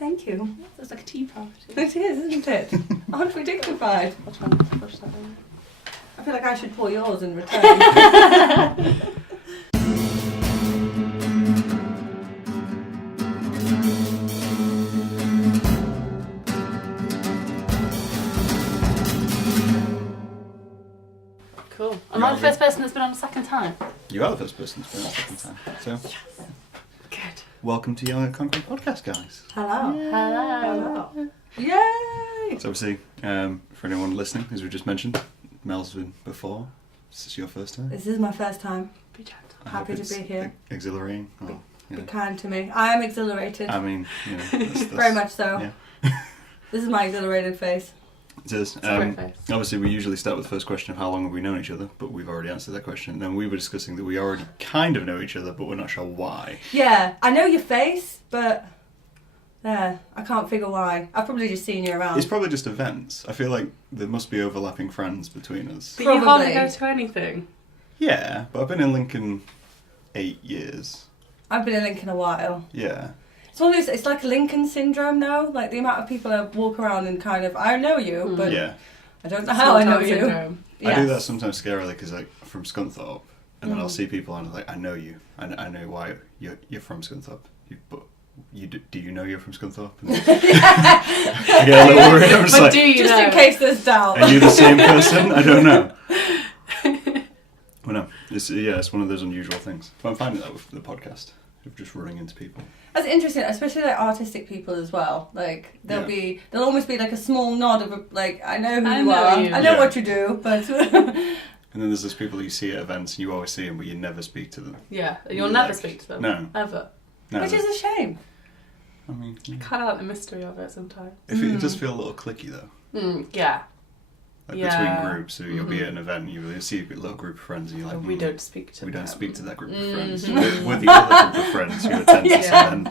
thank you. It's like a tea party. It is, isn't it? Aren't we dignified? I'll try not to push that in. I feel like I should pour yours in return. Cool. Am I the first person that's been on a second time? You are the first person that's been on a second time. So, Good. welcome to Young and Concrete Podcast, guys. Hello. Hello. Yay! So obviously, for anyone listening, as we just mentioned, Mel's been before. This is your first time. This is my first time. Be gentle. I hope Happy to it's be here. Exhilarating. Oh, Be yeah. kind to me. I am exhilarated. I mean, you know, that's Very much so. Yeah. This is my exhilarated face. It is. It's a great face. Obviously, we usually start with the first question of how long have we known each other, but we've already answered that question. Then we were discussing that we already kind of know each other, but we're not sure why. Yeah, I know your face, but I can't figure why. I've probably just seen you around. It's probably just events. I feel like there must be overlapping friends between us. But you Probably. hardly go to anything. Yeah, but I've been in Lincoln 8 years. I've been in Lincoln a while. Yeah. It's one of those, it's like Lincoln syndrome now. Like the amount of people that walk around and kind of, I know you, but Yeah. I don't know how I know Small town you. syndrome. I do that sometimes scarily because like from Scunthorpe, and then I'll Mm. see people and I'm like, I know you. I know why you're from Scunthorpe. But do you know you're from Scunthorpe? And I get a little worried. I'm just But like, do you Just know? in case there's doubt. are you the same person? I don't know. Well, no, it's one of those unusual things. But I'm finding that with the podcast, of just running into people. That's interesting, especially like artistic people as well. Like there'll almost be like a small nod of like, I know who I you know are, you. I know Yeah. what you do, but And then there's those people that you see at events and you always see them, but you never speak to them. Yeah, you'll Like, never speak to them. No. Ever. No, which is a shame. I mean, yeah. Cut out the mystery of it sometimes. It does feel a little clicky though. Yeah. Like Yeah. between groups, so you'll be at an event, you'll see a little group of friends, and you're like, We don't speak to we them. don't speak to that group of friends. Mhm. We're the other group of friends who attend this Yeah. event.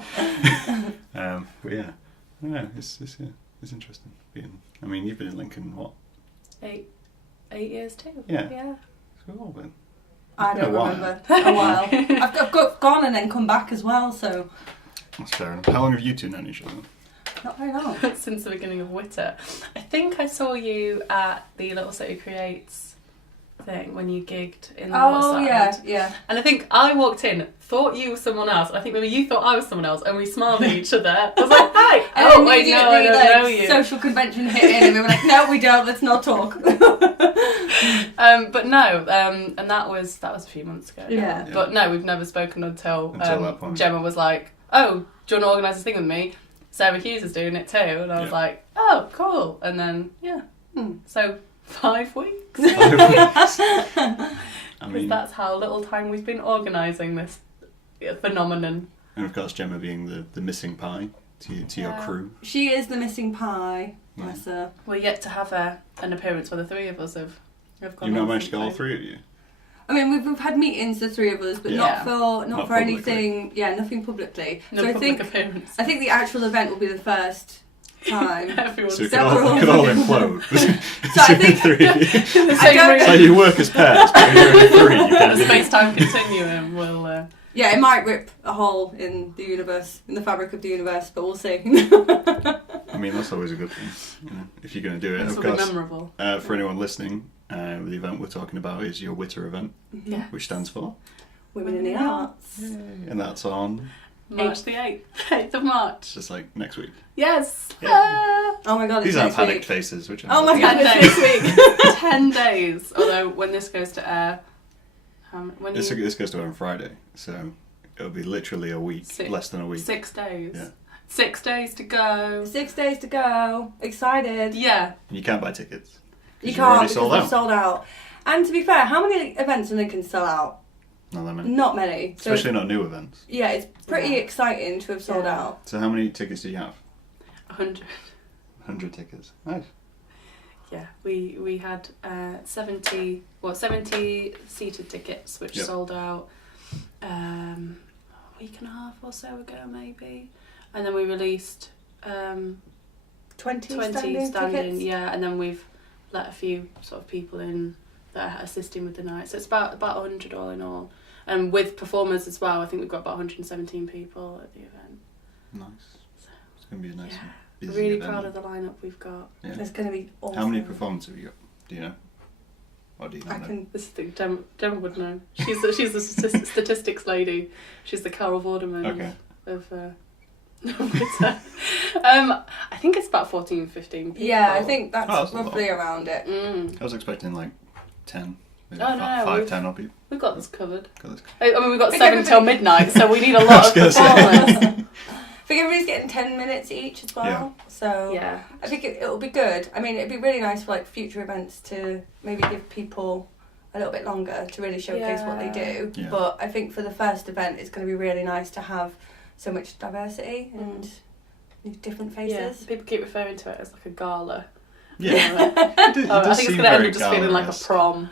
But yeah, I don't know. It's interesting. I mean, you've been in Lincoln what? 8 years too. Yeah. Yeah. So we've all been. I Been a don't while. remember. A while. I've gone and then come back as well, so That's fair enough. How long have you two known each other? not very long. Since the beginning of WIta. I think I saw you at the Little City Creates thing when you gigged in the Oh Waterside. yeah. And I think I walked in, thought you were someone else, and I think maybe you thought I was someone else, and we smiled at each other. I was like, hi! And Oh, then wait, no, I immediately, don't know like, you. Social convention hit in and we were like, no we don't, let's not talk. But no, and that was a few months ago. Yeah. But no, we've never spoken until that point. Gemma was like, oh, do you want to organise this thing with me? Sarah Hughes is doing it too. And I was Yeah. like, oh, cool. And then, yeah. So 5 weeks. I Because mean, that's how little time we've been organising this phenomenon. and of course Gemma being the missing pie to your Yeah. crew. She is the missing pie. Yeah. Bless her. We're yet to have an appearance where the three of us have gone You've not on managed to get all something. three of you. I mean, we've had meetings, the three of us, but Yeah. not for Not for publicly. anything. Yeah, nothing publicly. No so public appearance. I think the actual event will be the first time. Everyone's So it Several. could all implode. So I think- three of you. the I same don't- room. So you work as pairs, but you're in three. You The can't. space-time continuum will... Yeah, it might rip a hole in the universe, in the fabric of the universe, but we'll see. I mean, that's always a good thing, you know, if you're going to do it. this Of will be course, memorable. for anyone listening, the event we're talking about is your WIta event, Yeah. which stands for, Women in the arts. and that's on March the 8th. 8th of March. just like next week. Yes! Yeah. Oh my god, These it's aren't next panicked week. faces, which Oh my god, 10 it's days. next week. 10 days. Although, when this goes to air... when This you... goes to air on Friday, so it'll be literally a week, less than a week. 6 days. Yeah. 6 days to go. 6 days to go. Excited. Yeah. And you can't buy tickets. You You've can't already because sold they've out. sold out. And to be fair, how many events in Lincoln sell out? Not that many. Not many. So Especially not new events. yeah, it's pretty Yeah. exciting to have sold Yeah. out. So how many tickets do you have? 100. 100 tickets. Nice. Yeah, we had 70 seated tickets, which Yep. sold out a week and a half or so ago, maybe. And then we released 20 standing tickets? yeah, and then we've let a few sort of people in that are assisting with the night. So it's about 100 all in all. And with performers as well, I think we've got about 117 people at the event. Nice. So it's going to be a nice Yeah. busy Really event. proud of the lineup we've got. Yeah. It's going to be awesome. How many performances have you got? Do you know? Or do you not know? This is the Gemma would know. She's the statistics lady. She's the Carol Vorderman Okay. of WIta. I think it's about 14, 15 people. Yeah, I think that's Oh, that's a roughly around it. Mm. I was expecting like 10. Maybe Oh, no, 5, 10 odd people. We've got this covered. Got this. I mean, we've got I think 7 till everybody- midnight, so we need a lot of I was gonna performers. I think everybody's getting 10 minutes each as well. Yeah. So Yeah. I think it'll be good. I mean, it'd be really nice for like future events to maybe give people a little bit longer to really showcase what they do. Yeah. But I think for the first event, it's going to be really nice to have so much diversity and different Yeah. faces. People keep referring to it as like a gala. Yeah. I think it's going to end up just feeling like a prom.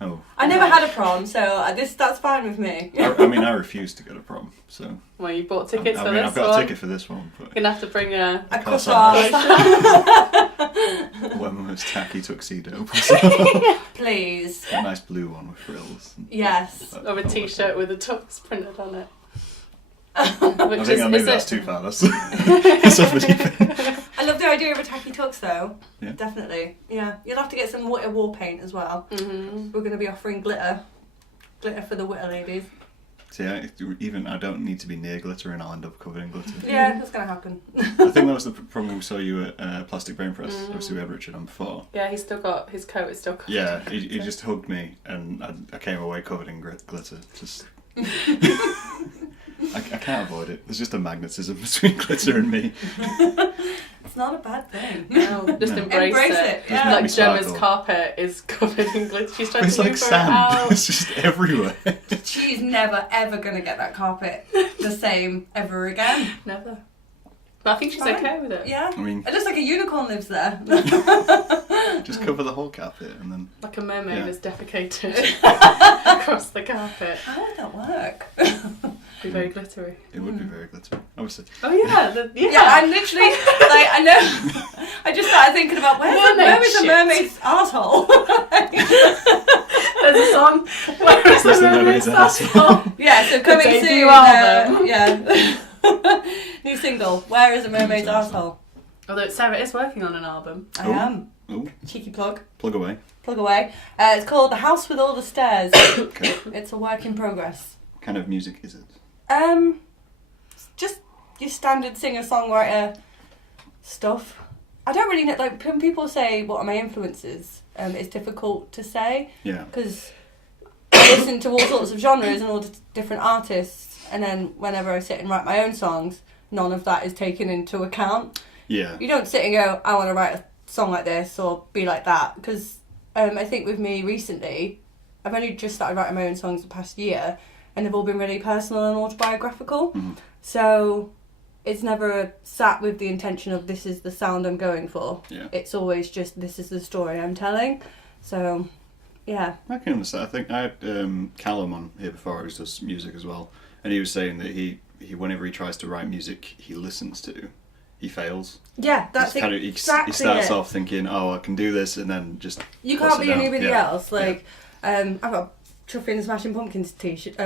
Oh. I never had a prom, so that's fine with me. I mean, I refuse to go to prom, so. Well, you bought tickets for I mean, this I've got one. a ticket for this one, but. You're going to have to bring a corsage. Wear my most tacky tuxedo. Please. A nice blue one with frills. Yes. or a t-shirt with a tux printed on it. I think maybe that's too far. That's somebody. I love the idea of a tacky tux though. Yeah. Definitely. Yeah. You'll have to get some WIta war paint as well. Mm-hmm. We're going to be offering glitter. Glitter for the WIta ladies. See, I don't need to be near glitter and I'll end up covered in glitter. Yeah, that's going to happen. I think that was the problem when we saw you at Plastic Brain Press. Obviously we had Richard on before. Yeah, he's still got his coat. Is still covered. Yeah, he just hugged me and I came away covered in glitter. Just I can't avoid it. There's just a magnetism between glitter and me. It's not a bad thing. No, just No. embrace it. Yeah. Make me Like Gemma's sparkle. carpet is covered in glitter. She's trying It's to like move it sand. out. It's just everywhere. She's never ever going to get that carpet the same ever again. Never. But I think she's Fine. okay with it. Yeah. I mean, It looks like a unicorn lives there. just cover the whole carpet and then. Like a mermaid Yeah. is defecated across the carpet. How would that work? Be very glittery. It would be very glittery. Obviously. Oh yeah, yeah. Yeah, I'm literally like I know. I just started thinking about where is a shit. mermaid's arsehole? There's a song. Where is Where's the the mermaid's mermaid's asshole? Yeah, so coming debut soon. album. Yeah. New single. Where is a mermaid's arsehole? Although Sarah is working on an album. I Oh. am. Oh, Cheeky plug. plug away. Plug away. It's called The House with All the Stairs. Okay. It's a work in progress. What kind of music is it? Just your standard singer-songwriter stuff. I don't really know, like, when people say what are my influences, it's difficult to say, Yeah. because I listen to all sorts of genres and all the different artists, and then whenever I sit and write my own songs, none of that is taken into account. Yeah. You don't sit and go, I want to write a song like this or be like that, because I think with me recently, I've only just started writing my own songs the past year, and they've all been really personal and autobiographical. Mhm. So it's never sat with the intention of this is the sound I'm going for. Yeah. It's always just this is the story I'm telling. So, yeah. I can understand. I think I had Callum on here before, who does music as well, and he was saying that he whenever he tries to write music he listens to, he fails. Yeah, that's He's kind of, exactly he starts it. off thinking, oh, I can do this, and then just You puts can't it be down. anybody Yeah. else. Like, I've got a Chuffy and the Smashing Pumpkins t-shirt,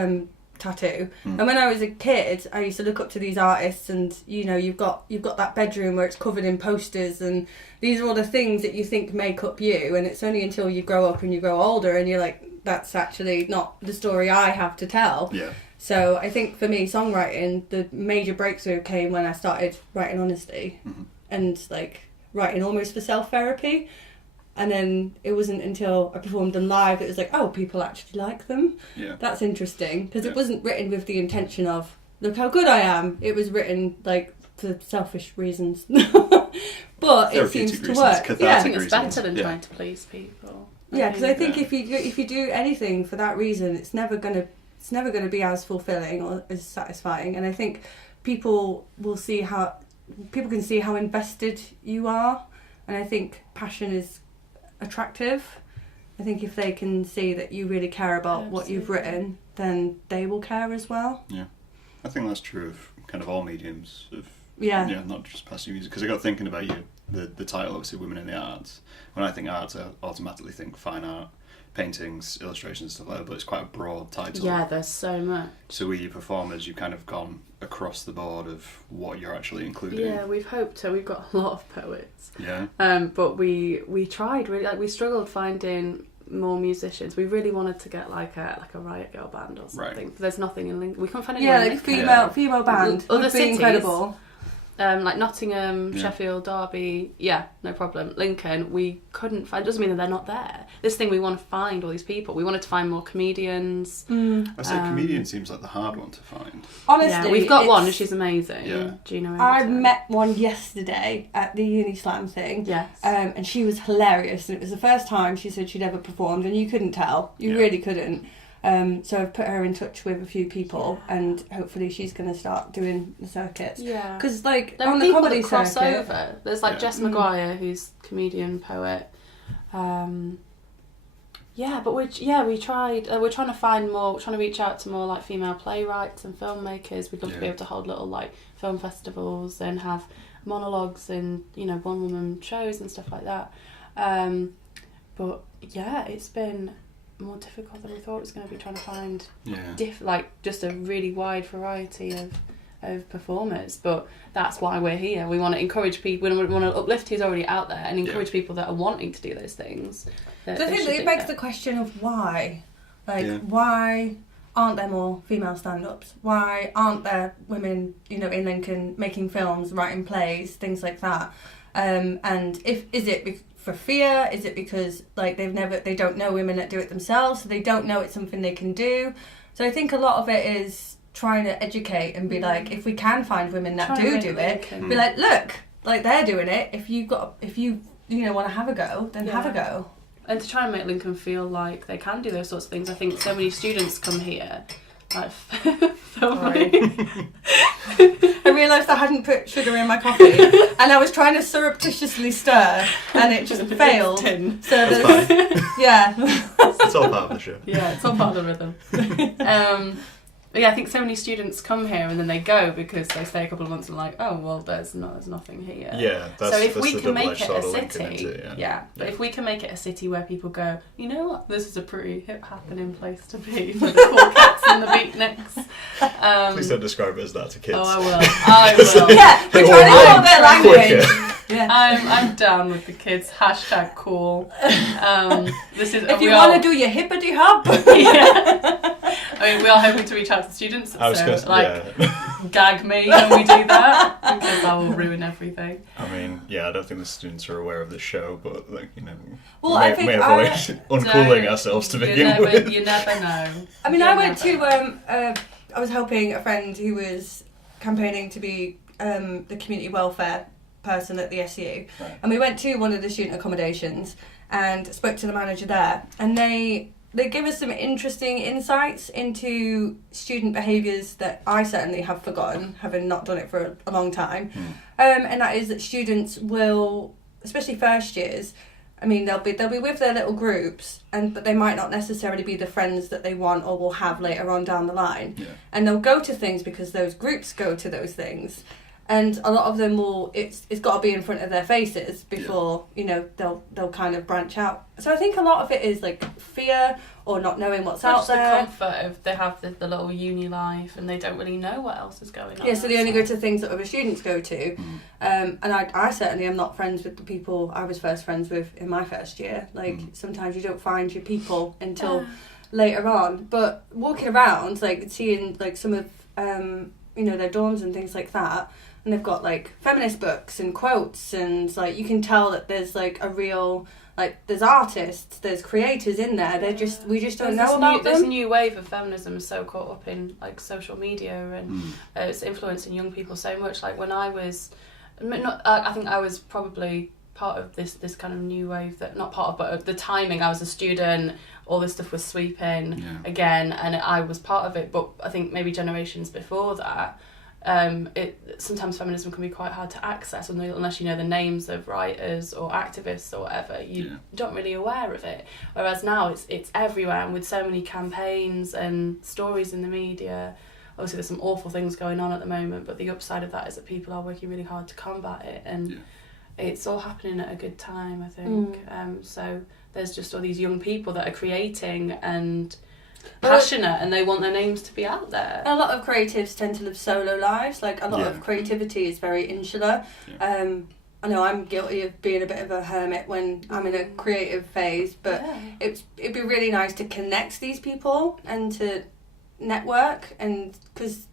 tattoo. Mm. And when I was a kid, I used to look up to these artists, and you know, you've got that bedroom where it's covered in posters, and these are all the things that you think make up you. And it's only until you grow up and you grow older, and you're like, that's actually not the story I have to tell. Yeah. So I think for me, songwriting, the major breakthrough came when I started writing honestly, Mhm. and like writing almost for self-therapy. And then it wasn't until I performed them live that it was like, oh, people actually like them. Yeah. That's interesting, because Yeah. it wasn't written with the intention of, look how good I am. It was written like for selfish reasons. But it seems to reasons, work. cathartic Yeah, I think it's reasons. better than Yeah. trying to please people. yeah, because I think Yeah. if you do anything for that reason, it's never gonna be as fulfilling or as satisfying. And I think people can see how invested you are, and I think passion is attractive. I think if they can see that you really care about what you've Absolutely. written, then they will care as well. I think that's true of kind of all mediums of Yeah. not just passive music. Because I got thinking about the title, obviously, Women in the Arts. When I think arts, I automatically think fine art. paintings, illustrations, stuff like that, but it's quite a broad title. Yeah, there's so much. So with your performers, you've kind of gone across the board of what you're actually including. Yeah, we've hoped to. We've got a lot of poets. Yeah. But we tried really, like we struggled finding more musicians. We really wanted to get like a Riot Girl band or something. Right. There's nothing in Lincoln. We couldn't find anyone. Yeah, like female band. Other would be cities, incredible. Like Nottingham, Sheffield, Derby, no problem. Lincoln, we couldn't find. It doesn't mean that they're not there. This thing, we want to find all these people. We wanted to find more comedians. I say comedian seems like the hard one to find. Honestly, we've got one and she's amazing. Yeah. Gina. I met one yesterday at the Uni Slam thing. Yes. And she was hilarious. And it was the first time she said she'd ever performed, and you couldn't tell. You really couldn't. So I've put her in touch with a few people, and hopefully she's going to start doing the circuits. Yeah. Because like there on are the people comedy that cross circuit, over. There's like Jess Maguire, who's comedian, poet. But we tried. We're trying to find more. We're trying to reach out to more like female playwrights and filmmakers. We'd love to be able to hold little like film festivals and have monologues and one woman shows and stuff like that. But yeah, it's been more difficult than we thought it was going to be, trying to find just a really wide variety of performers. But that's why we're here. We want to encourage people. We want to uplift who's already out there and encourage people that are wanting to do those things. I think that it begs the question of why. Why aren't there more female stand-ups? Why aren't there women, in Lincoln making films, writing plays, things like that? And is it for fear? Is it because they don't know women that do it themselves, so they don't know it's something they can do? So I think a lot of it is trying to educate and be like, if we can find women that do it, be like, look, like they're doing it. If you want to have a go, then have a go. And to try and make Lincoln feel like they can do those sorts of things. I think so many students come here. I realised I hadn't put sugar in my coffee, and I was trying to surreptitiously stir, and it just failed. So That's fine. Yeah, It's all part of the show. Yeah, it's all part of the rhythm. I think so many students come here and then they go because they stay a couple of months and like, oh well, there's nothing here. Yeah, so if we can make it a city, city, but if we can make it a city where people go, you know what, this is a pretty hip happening place to be for the cool cats and the beatniks. Please don't describe it as that to kids. Oh, I will. Yeah, we're trying to talk their language. Yeah. I'm down with the kids. #cool. This is if you want to do your hippity hop. I mean, we are hoping to reach out to students, gag me when we do that because I will ruin everything. I mean, I don't think the students are aware of the show, but I think may avoid uncooling ourselves to begin with. You never know. I mean, I went to I was helping a friend who was campaigning to be the community welfare person at the SU, and we went to one of the student accommodations and spoke to the manager there, and they give us some interesting insights into student behaviours that I certainly have forgotten, having not done it for a long time. And that is that students will, especially first years, I mean, they'll be with their little groups, but they might not necessarily be the friends that they want or will have later on down the line. Yeah. And they'll go to things because those groups go to those things. And a lot of them it's got to be in front of their faces before, they'll kind of branch out. So I think a lot of it is like fear or not knowing what's out there. The comfort of they have the little uni life and they don't really know what else is going on. Yeah, so they only go to things that other students go to. And I certainly am not friends with the people I was first friends with in my first year. Sometimes you don't find your people until later on. But walking around, seeing some of their dorms and things like that, and they've got feminist books and quotes, and you can tell that there's a real there's artists, there's creators in there. We just don't know about them. This new wave of feminism is so caught up in social media, and it's influencing young people so much. When I was, I think I was probably part of this kind of new wave, that not part of, but the timing. I was a student, all this stuff was sweeping again, and I was part of it. But I think maybe generations before that, sometimes feminism can be quite hard to access unless you know the names of writers or activists or whatever. You don't really aware of it. Whereas now it's everywhere, and with so many campaigns and stories in the media. Obviously there's some awful things going on at the moment, but the upside of that is that people are working really hard to combat it, and it's all happening at a good time, I think. So there's just all these young people that are creating and passionate, and they want their names to be out there. A lot of creatives tend to live solo lives. Like, a lot of creativity is very insular. I know I'm guilty of being a bit of a hermit when I'm in a creative phase, but it'd be really nice to connect these people and to network, and because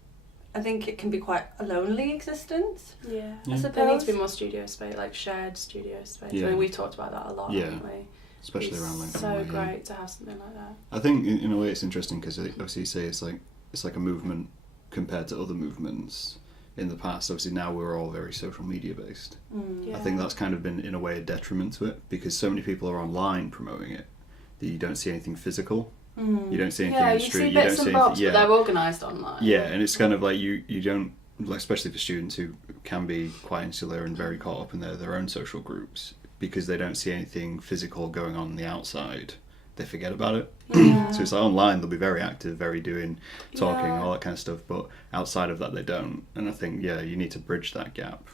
I think it can be quite a lonely existence. Yeah. I suppose. There needs to be more studio space, like shared studio space. I mean, we've talked about that a lot, haven't we? Especially around Lincoln. So great to have something like that. I think in a way it's interesting because obviously you say it's like a movement compared to other movements in the past. Obviously now we're all very social media based. I think that's kind of been in a way a detriment to it because so many people are online promoting it that you don't see anything physical. You don't see anything in the street. You see bits and bobs, but they're organised online. Yeah, and it's kind of like you don't, like, especially for students who can be quite insular and very caught up in their own social groups, because they don't see anything physical going on the outside, they forget about it. So it's like online they'll be very active, very doing, talking, all that kind of stuff, but outside of that they don't. And I think you need to bridge that gap.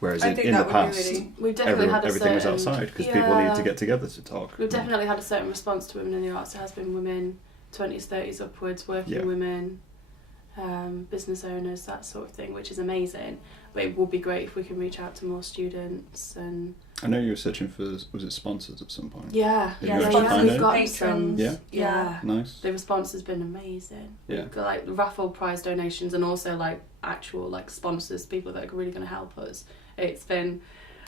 Whereas in the past we've definitely had everything was outside because people needed to get together to talk. We've definitely had a certain response to women in the arts. There has been women 20s, 30s upwards, working women, business owners, that sort of thing, which is amazing. But it would be great if we can reach out to more students. And I know you were searching for, was it sponsors at some point? We've got some. Nice. The response has been amazing. Yeah. We've got like raffle prize donations and also like actual like sponsors, people that are really going to help us. It's been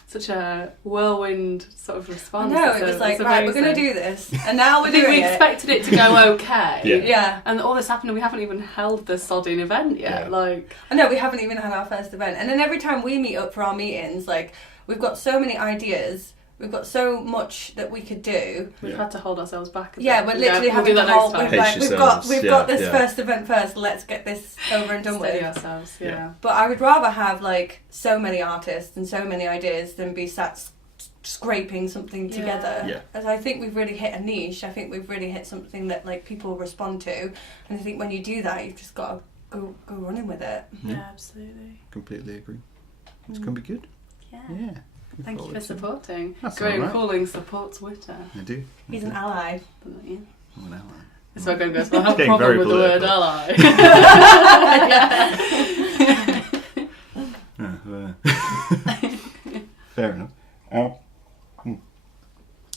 such a whirlwind sort of response. No, it was like, right, we're going to do this, and now we're doing it. We expected it to go okay. Yeah. And all this happened and we haven't even held the sodding event yet. Like, I know, we haven't even had our first event. And then every time we meet up for our meetings, like, we've got so many ideas, we've got so much that we could do. We've had to hold ourselves back a bit. Yeah, we're literally having to hold, we've got this first event first, let's get this over and done with. Ourselves, But I would rather have like so many artists and so many ideas than be sat scraping something together. As I think we've really hit a niche. I think we've really hit something that like people respond to, and I think when you do that, you've just got to go running with it. Yeah, absolutely. Completely agree. It's gonna be good. Yeah. Thank you for supporting. That's Graham Calling supports WIta. I do. He's an ally. I'm an ally. So Graham goes, well, I have a problem with the word ally. Fair enough.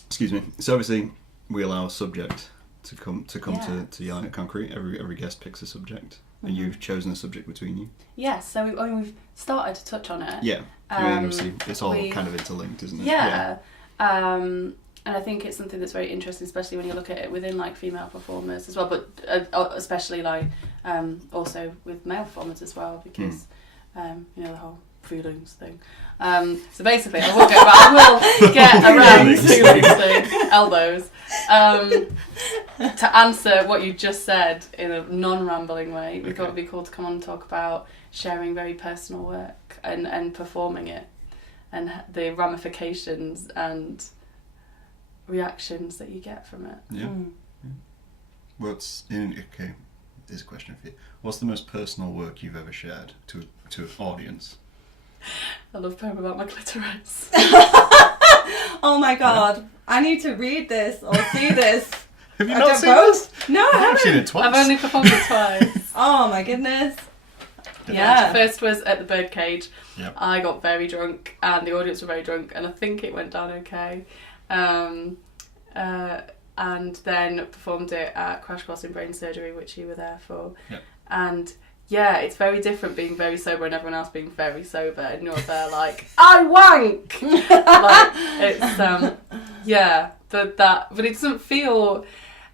Excuse me. So obviously we allow a subject to come to Yelling at Concrete. Every guest picks a subject. And you've chosen a subject between you? Yes, so we've started to touch on it. Yeah, I mean, obviously it's all kind of interlinked, isn't it? Yeah. And I think it's something that's very interesting, especially when you look at it within like female performers as well, but especially like also with male performers as well, because the whole feelings thing. So basically, I will get around feelings thing, elbows, to answer what you just said in a non-rambling way. We thought it'd be cool to come on and talk about sharing very personal work and performing it, and the ramifications and reactions that you get from it. Yeah. Okay, here's a question for you. What's the most personal work you've ever shared to an audience? I love poem about my clitoris. Oh my god, I need to read this or see this. Have you not seen this? No, I haven't. I've seen it twice. I've only performed it twice. Oh my goodness. Yeah. First was at the Birdcage. Yep. I got very drunk and the audience were very drunk, and I think it went down okay. And then performed it at Crash Course in Brain Surgery, which you were there for. Yep. And yeah, it's very different being very sober and everyone else being very sober, and you're there like, I wank! Like, it's but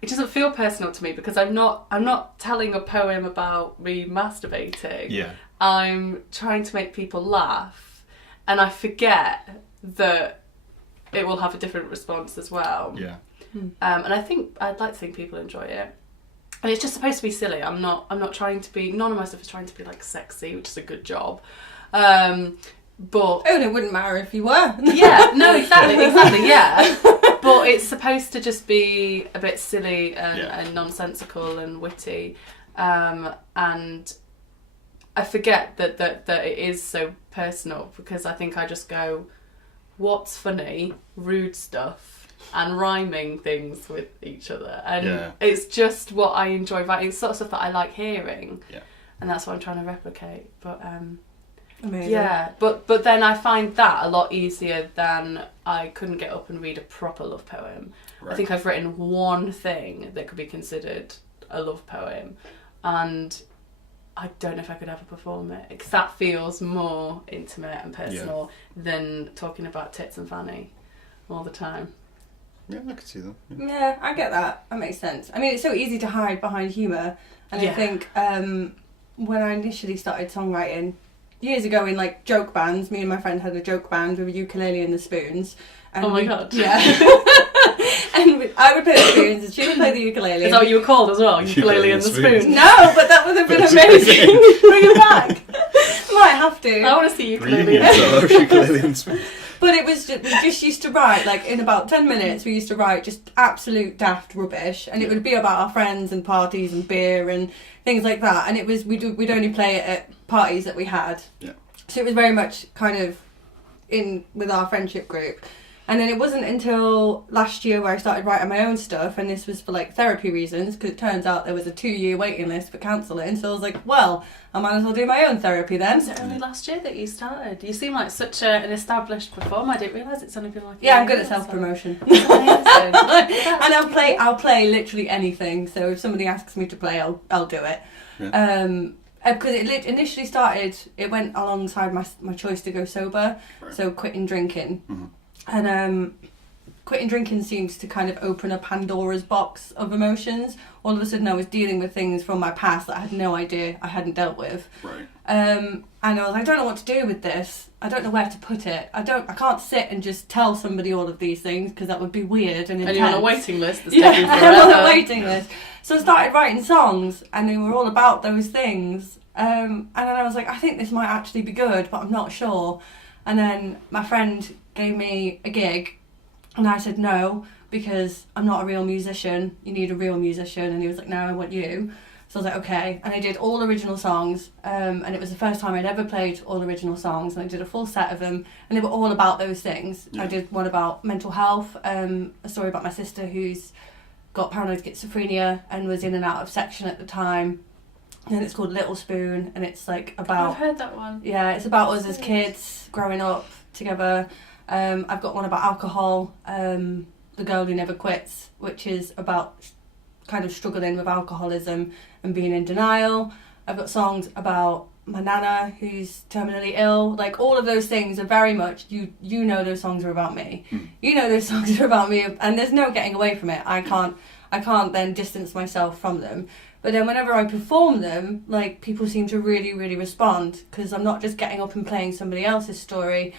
it doesn't feel personal to me, because I'm not telling a poem about me masturbating. Yeah. I'm trying to make people laugh, and I forget that it will have a different response as well. Yeah. And I'd like to think people enjoy it. And it's just supposed to be silly. I'm not trying to be, none of my stuff is trying to be like sexy, which is a good job. But it wouldn't matter if you were. Yeah, no, exactly, yeah. But it's supposed to just be a bit silly and nonsensical and witty. And I forget that it is so personal, because I think I just go, what's funny, rude stuff, and rhyming things with each other. And it's just what I enjoy writing. It's sort of stuff that I like hearing. Yeah. And that's what I'm trying to replicate. But amazing. Yeah, but then I find that a lot easier than I couldn't get up and read a proper love poem. Right. I think I've written one thing that could be considered a love poem, and I don't know if I could ever perform it, because that feels more intimate and personal than talking about tits and fanny all the time. Yeah, I could see that. Yeah, I get that. That makes sense. I mean, it's so easy to hide behind humour, and I think when I initially started songwriting years ago in like joke bands, me and my friend had a joke band with a ukulele and the spoons. And oh my god! Yeah. And I would play the spoons and she would play the ukulele. Is that what you were called as well? Ukulele and the spoons? No, but that would have been amazing. Bring it back. Might have to. I want to see ukulele and spoons. But it was just, we just used to write, like in about 10 minutes we used to write just absolute daft rubbish, and it would be about our friends and parties and beer and things like that, and it was we'd only play it at parties that we had. Yeah. So it was very much kind of in with our friendship group. And then it wasn't until last year where I started writing my own stuff, and this was for like therapy reasons, because it turns out there was a 2-year waiting list for counselling. So I was like, well, I might as well do my own therapy then. Was it only last year that you started? You seem like such an established performer. I didn't realise it's only been like I'm good at self-promotion. And I'll play literally anything. So if somebody asks me to play, I'll do it. Yeah. Because it initially started, it went alongside my choice to go sober, so quitting drinking. Mm-hmm. And quitting drinking seems to kind of open a Pandora's box of emotions. All of a sudden I was dealing with things from my past that I had no idea I hadn't dealt with. Right. And I was like, I don't know what to do with this. I don't know where to put it. I can't sit and just tell somebody all of these things, because that would be weird and intense. And you're on a waiting list that's taking forever. I'm on a waiting list. So I started writing songs, and they were all about those things. And then I was like, I think this might actually be good, but I'm not sure. And then my friend gave me a gig, and I said no, because I'm not a real musician. You need a real musician. And he was like, no, I want you. So I was like, okay. And I did all original songs, and it was the first time I'd ever played all original songs, and I did a full set of them, and they were all about those things. Yeah. I did one about mental health, a story about my sister who's got paranoid schizophrenia and was in and out of section at the time. And it's called Little Spoon, and it's like about... I've heard that one. Yeah, it's about us as kids growing up together. I've got one about alcohol, The Girl Who Never Quits, which is about kind of struggling with alcoholism and being in denial. I've got songs about my nana who's terminally ill. Like, all of those things are very much, you know those songs are about me. You know those songs are about me, and there's no getting away from it. I can't then distance myself from them. But then whenever I perform them, like, people seem to really, really respond, because I'm not just getting up and playing somebody else's story.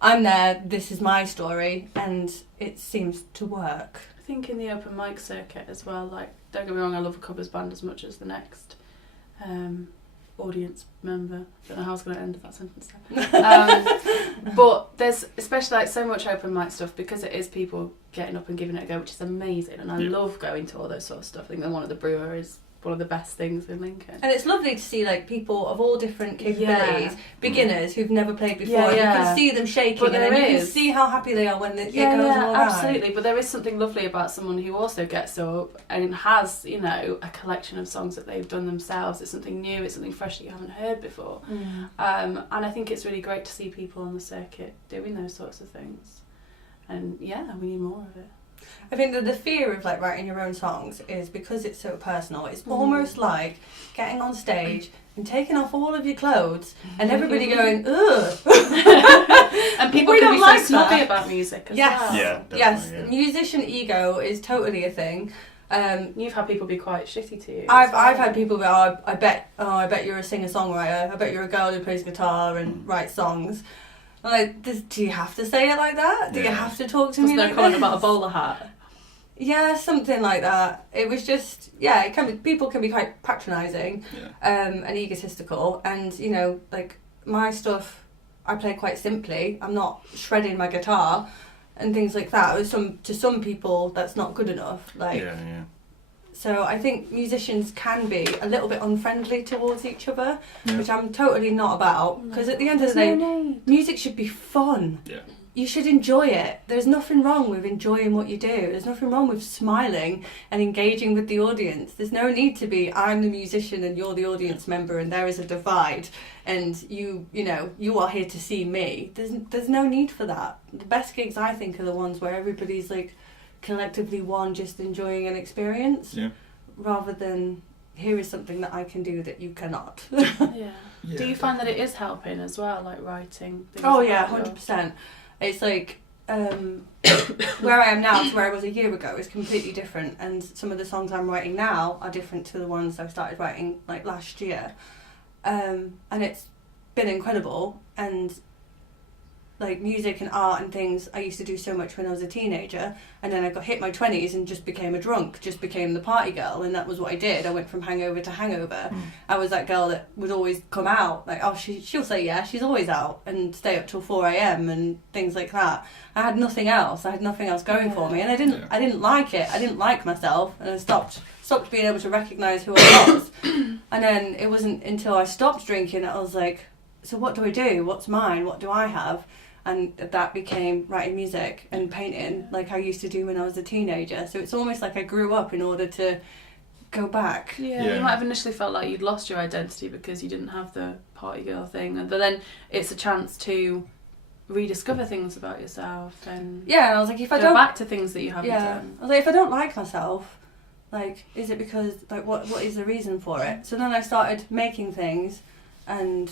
I'm there, this is my story, and it seems to work. I think in the open mic circuit as well, like, don't get me wrong, I love a covers band as much as the next audience member. Don't know how I was going to end that sentence there. But there's especially like so much open mic stuff, because it is people getting up and giving it a go, which is amazing, and I love going to all those sort of stuff. I think the one at the Brewer is one of the best things in Lincoln. And it's lovely to see like people of all different capabilities, beginners who've never played before. You can see them shaking, and then you can see how happy they are when it goes all right. Absolutely. But there is something lovely about someone who also gets up and has, you know, a collection of songs that they've done themselves. It's something new, it's something fresh that you haven't heard before. And I think it's really great to see people on the circuit doing those sorts of things. And we need more of it. I think that the fear of like writing your own songs is because it's so personal. It's almost like getting on stage and taking off all of your clothes and everybody going, ugh. And people can be so snobby about music as well. Yeah, yes, musician ego is totally a thing. You've had people be quite shitty to you. I've had people go, I bet you're a singer-songwriter. I bet you're a girl who plays guitar and writes songs. Like, do you have to say it like that? Do you have to talk to me like that? There's no comment about a bowler hat. Yeah, something like that. It was just, it can be, people can be quite patronising and egotistical. And, you know, like, my stuff, I play quite simply. I'm not shredding my guitar and things like that. To some people, that's not good enough. Like, so I think musicians can be a little bit unfriendly towards each other, which I'm totally not about. Because at the end of the day, music should be fun. Yeah. you should enjoy it. There's nothing wrong with enjoying what you do. There's nothing wrong with smiling and engaging with the audience. There's no need to be, I'm the musician and you're the audience member and there is a divide and you are here to see me. There's no need for that. The best gigs, I think, are the ones where everybody's like collectively one, just enjoying an experience, rather than here is something that I can do that you cannot. Yeah. Do you find that it is helping as well, like writing? Oh yeah, 100%. It's like where I am now to where I was a year ago is completely different, and some of the songs I'm writing now are different to the ones I started writing like last year, and it's been incredible. And like music and art and things I used to do so much when I was a teenager, and then I hit my 20s and just became a drunk, just became the party girl, and that was what I did. I went from hangover to hangover. I was that girl that would always come out, like, oh, she'll say yeah, she's always out, and stay up till 4 a.m. and things like that. I had nothing else going for me, and I didn't like it. I didn't like myself, and I stopped being able to recognise who I was. And then it wasn't until I stopped drinking that I was like, so what do I do? What's mine? What do I have? And that became writing music and painting like I used to do when I was a teenager. So it's almost like I grew up in order to go back. Yeah, you might have initially felt like you'd lost your identity because you didn't have the party girl thing. But then it's a chance to rediscover things about yourself and and I was like, if I go don't back to things that you haven't done. I was like, if I don't like myself, like, is it because, like, what is the reason for it? So then I started making things, and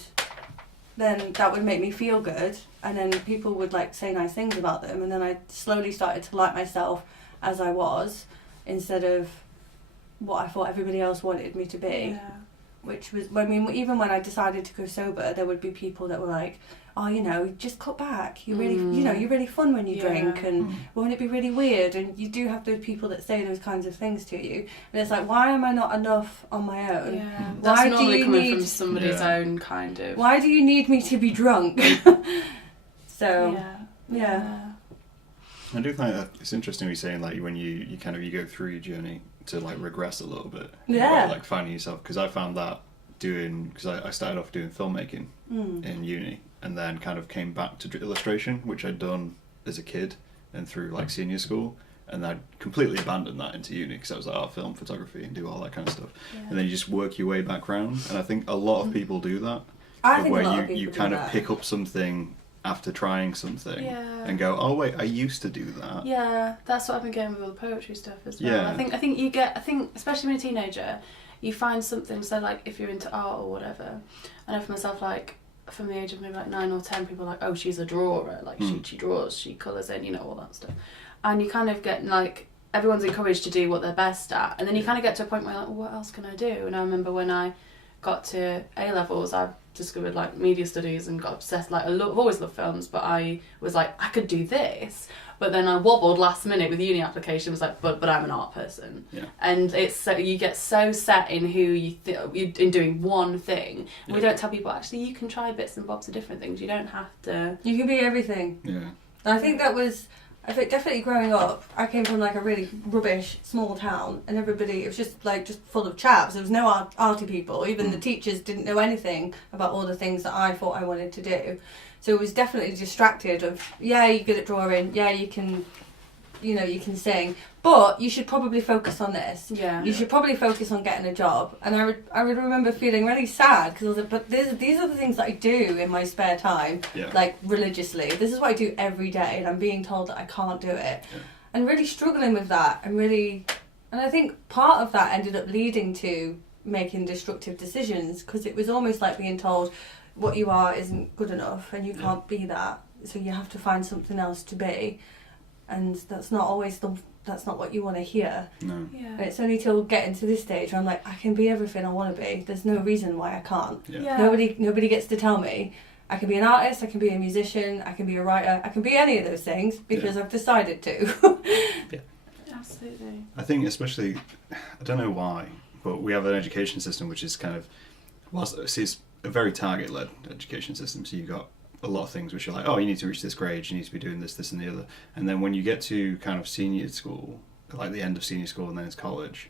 then that would make me feel good, and then people would like say nice things about them, and then I slowly started to like myself as I was, instead of what I thought everybody else wanted me to be. Which was, I mean, even when I decided to go sober, there would be people that were like, oh, just cut back, you're really you're really fun when you drink, and won't it be really weird? And you do have those people that say those kinds of things to you, and it's like, why am I not enough on my own? That's normally coming from somebody's own kind of, why do you need me to be drunk? So I do think that it's interesting what you're saying, like, when you go through your journey to like regress a little bit, like finding yourself, because I found that because I started off doing filmmaking in uni, and then kind of came back to illustration, which I'd done as a kid and through like senior school, and I completely abandoned that into uni because I was like, film photography and do all that kind of stuff, and then you just work your way back round, and I think a lot of people do that. I think where a lot of people you do kind that. of pick up something after trying something and go, oh wait, I used to do that. Yeah, that's what I've been getting with all the poetry stuff as well. I think especially when you're a teenager, you find something. So like if you're into art or whatever, I know for myself, like from the age of maybe like 9 or 10, people are like, oh, she's a drawer, like she draws, she colours in, all that stuff, and you kind of get like, everyone's encouraged to do what they're best at, and then you kind of get to a point where you're like, well, what else can I do? And I remember when I got to A-levels, I discovered like media studies and got obsessed. Like I've always loved films, but I was like, I could do this, but then I wobbled last minute with uni application, was like, but I'm an art person, and it's so, you get so set in who you in doing one thing. We don't tell people, actually, you can try bits and bobs of different things, you don't have to, you can be everything. And I think that was, I think definitely growing up, I came from like a really rubbish small town, and everybody, it was just full of chaps. There was no arty people. Even the teachers didn't know anything about all the things that I thought I wanted to do. So it was definitely distracted of, you're good at drawing, you can, you can sing, but you should probably focus on this. You should probably focus on getting a job. And I would remember feeling really sad, because I was like, but these are the things that I do in my spare time, like religiously. This is what I do every day, and I'm being told that I can't do it. And really struggling with that, and I think part of that ended up leading to making destructive decisions, because it was almost like being told what you are isn't good enough, and you can't be that, so you have to find something else to be. And that's not always that's not what you want to hear. No. And it's only till getting to this stage where I'm like, I can be everything I want to be. There's no reason why I can't. Nobody gets to tell me. I can be an artist, I can be a musician, I can be a writer, I can be any of those things because I've decided to. Absolutely. I think especially, I don't know why, but we have an education system which is kind of, it's a very target-led education system, so you've got a lot of things which are like, oh, you need to reach this grade, you need to be doing this and the other, and then when you get to kind of senior school, like the end of senior school and then it's college,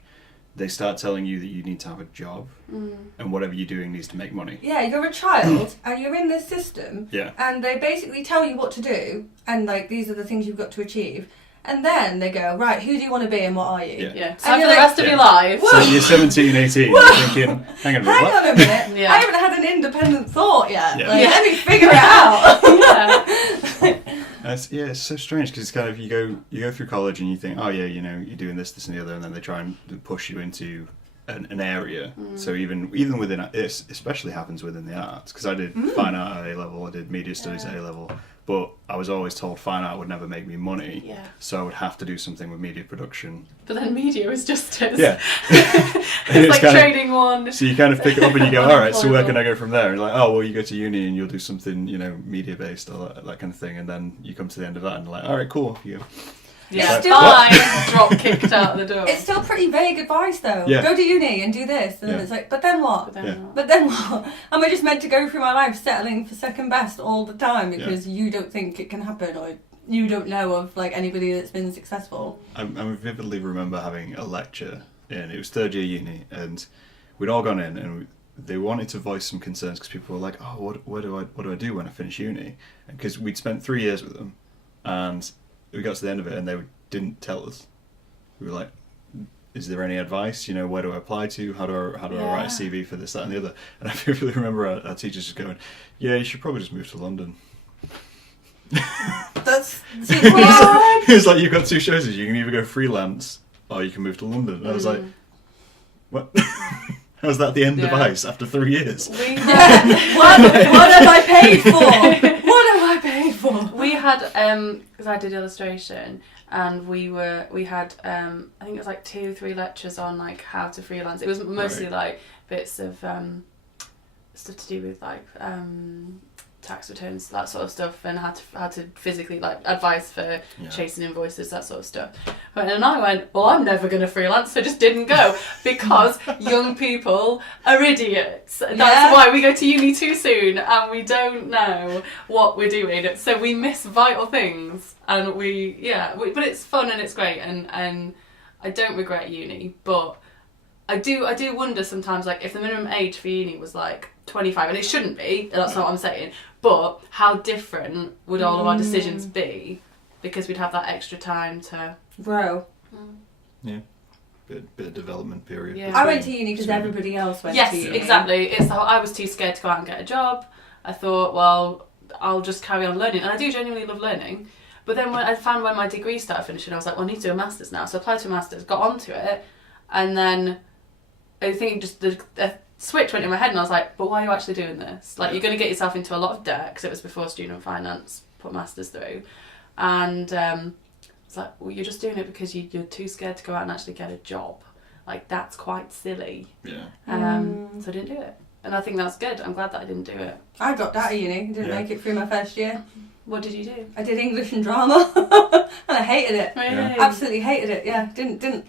they start telling you that you need to have a job and whatever you're doing needs to make money. Yeah, you're a child and you're in this system, and they basically tell you what to do, and like these are the things you've got to achieve. And then they go, right, who do you want to be and what are you? Yeah. So for the rest of your life. So you're 17, 18, you're thinking, hang on a minute. I haven't had an independent thought yet. Yeah. Like, let me figure it out. It's so strange because it's kind of, you go through college and you think, oh yeah, you're doing this, this and the other, and then they try and push you into an area. So even within it, especially happens within the arts, because I did fine art at A level, I did media studies at A level, but I was always told fine art would never make me money, so I would have to do something with media production. But then media is just as... Yeah. it's like trading one. So you kind of pick it up and you go, alright, so where can I go from there? And you're like, oh, well, you go to uni and you'll do something, media based or that kind of thing, and then you come to the end of that and you're like, alright, cool, off you go. Yeah, fine. Drop kicked out the door. It's still pretty vague advice though. Yeah. Go to uni and do this, and then it's like, but then what? But then what? Am I just meant to go through my life settling for second best all the time because you don't think it can happen, or you don't know of like anybody that's been successful? I vividly remember having a lecture, and it was third year uni, and we'd all gone in, and they wanted to voice some concerns because people were like, oh, what do I do when I finish uni? Because we'd spent 3 years with them, and we got to the end of it and they didn't tell us. We were like, is there any advice? Where do I apply to? How do I write a CV for this, that and the other? And I vividly remember our teachers just going, yeah, you should probably just move to London. That's... It's like, you've got two choices. You can either go freelance or you can move to London. And I was like, what? How's that the end device after 3 years? What have I paid for? What have I paid for? We had, because I did illustration, and we had, I think it was like 2-3 lectures on like how to freelance. It was mostly like bits of stuff to do with like tax returns, that sort of stuff, and had to physically like advice for chasing invoices, that sort of stuff. And I went, well, I'm never going to freelance, so I just didn't go because young people are idiots. That's why we go to uni too soon and we don't know what we're doing, so we miss vital things. And but it's fun and it's great, and I don't regret uni, but I do wonder sometimes, like, if the minimum age for uni was like 25, and it shouldn't be, that's not what I'm saying, but how different would all of our decisions be because we'd have that extra time to grow. Yeah, bit of development period. Yeah. I went to uni because everybody else went to uni. Yes, exactly. It's the whole, I was too scared to go out and get a job. I thought, well, I'll just carry on learning, and I do genuinely love learning. But then when my degree started finishing, I was like, well, I need to do a master's now. So I applied to a master's, got onto it, and then I think just the switch went in my head, and I was like, but why are you actually doing this? Like, you're going to get yourself into a lot of debt, because it was before student finance put masters through. And it's like, well, you're just doing it because you're too scared to go out and actually get a job. Like, that's quite silly. Yeah. So I didn't do it. And I think that's good. I'm glad that I didn't do it. I dropped out of uni, didn't make it through my first year. What did you do? I did English and drama, and I hated it. Really? Yeah. Absolutely hated it. Yeah, didn't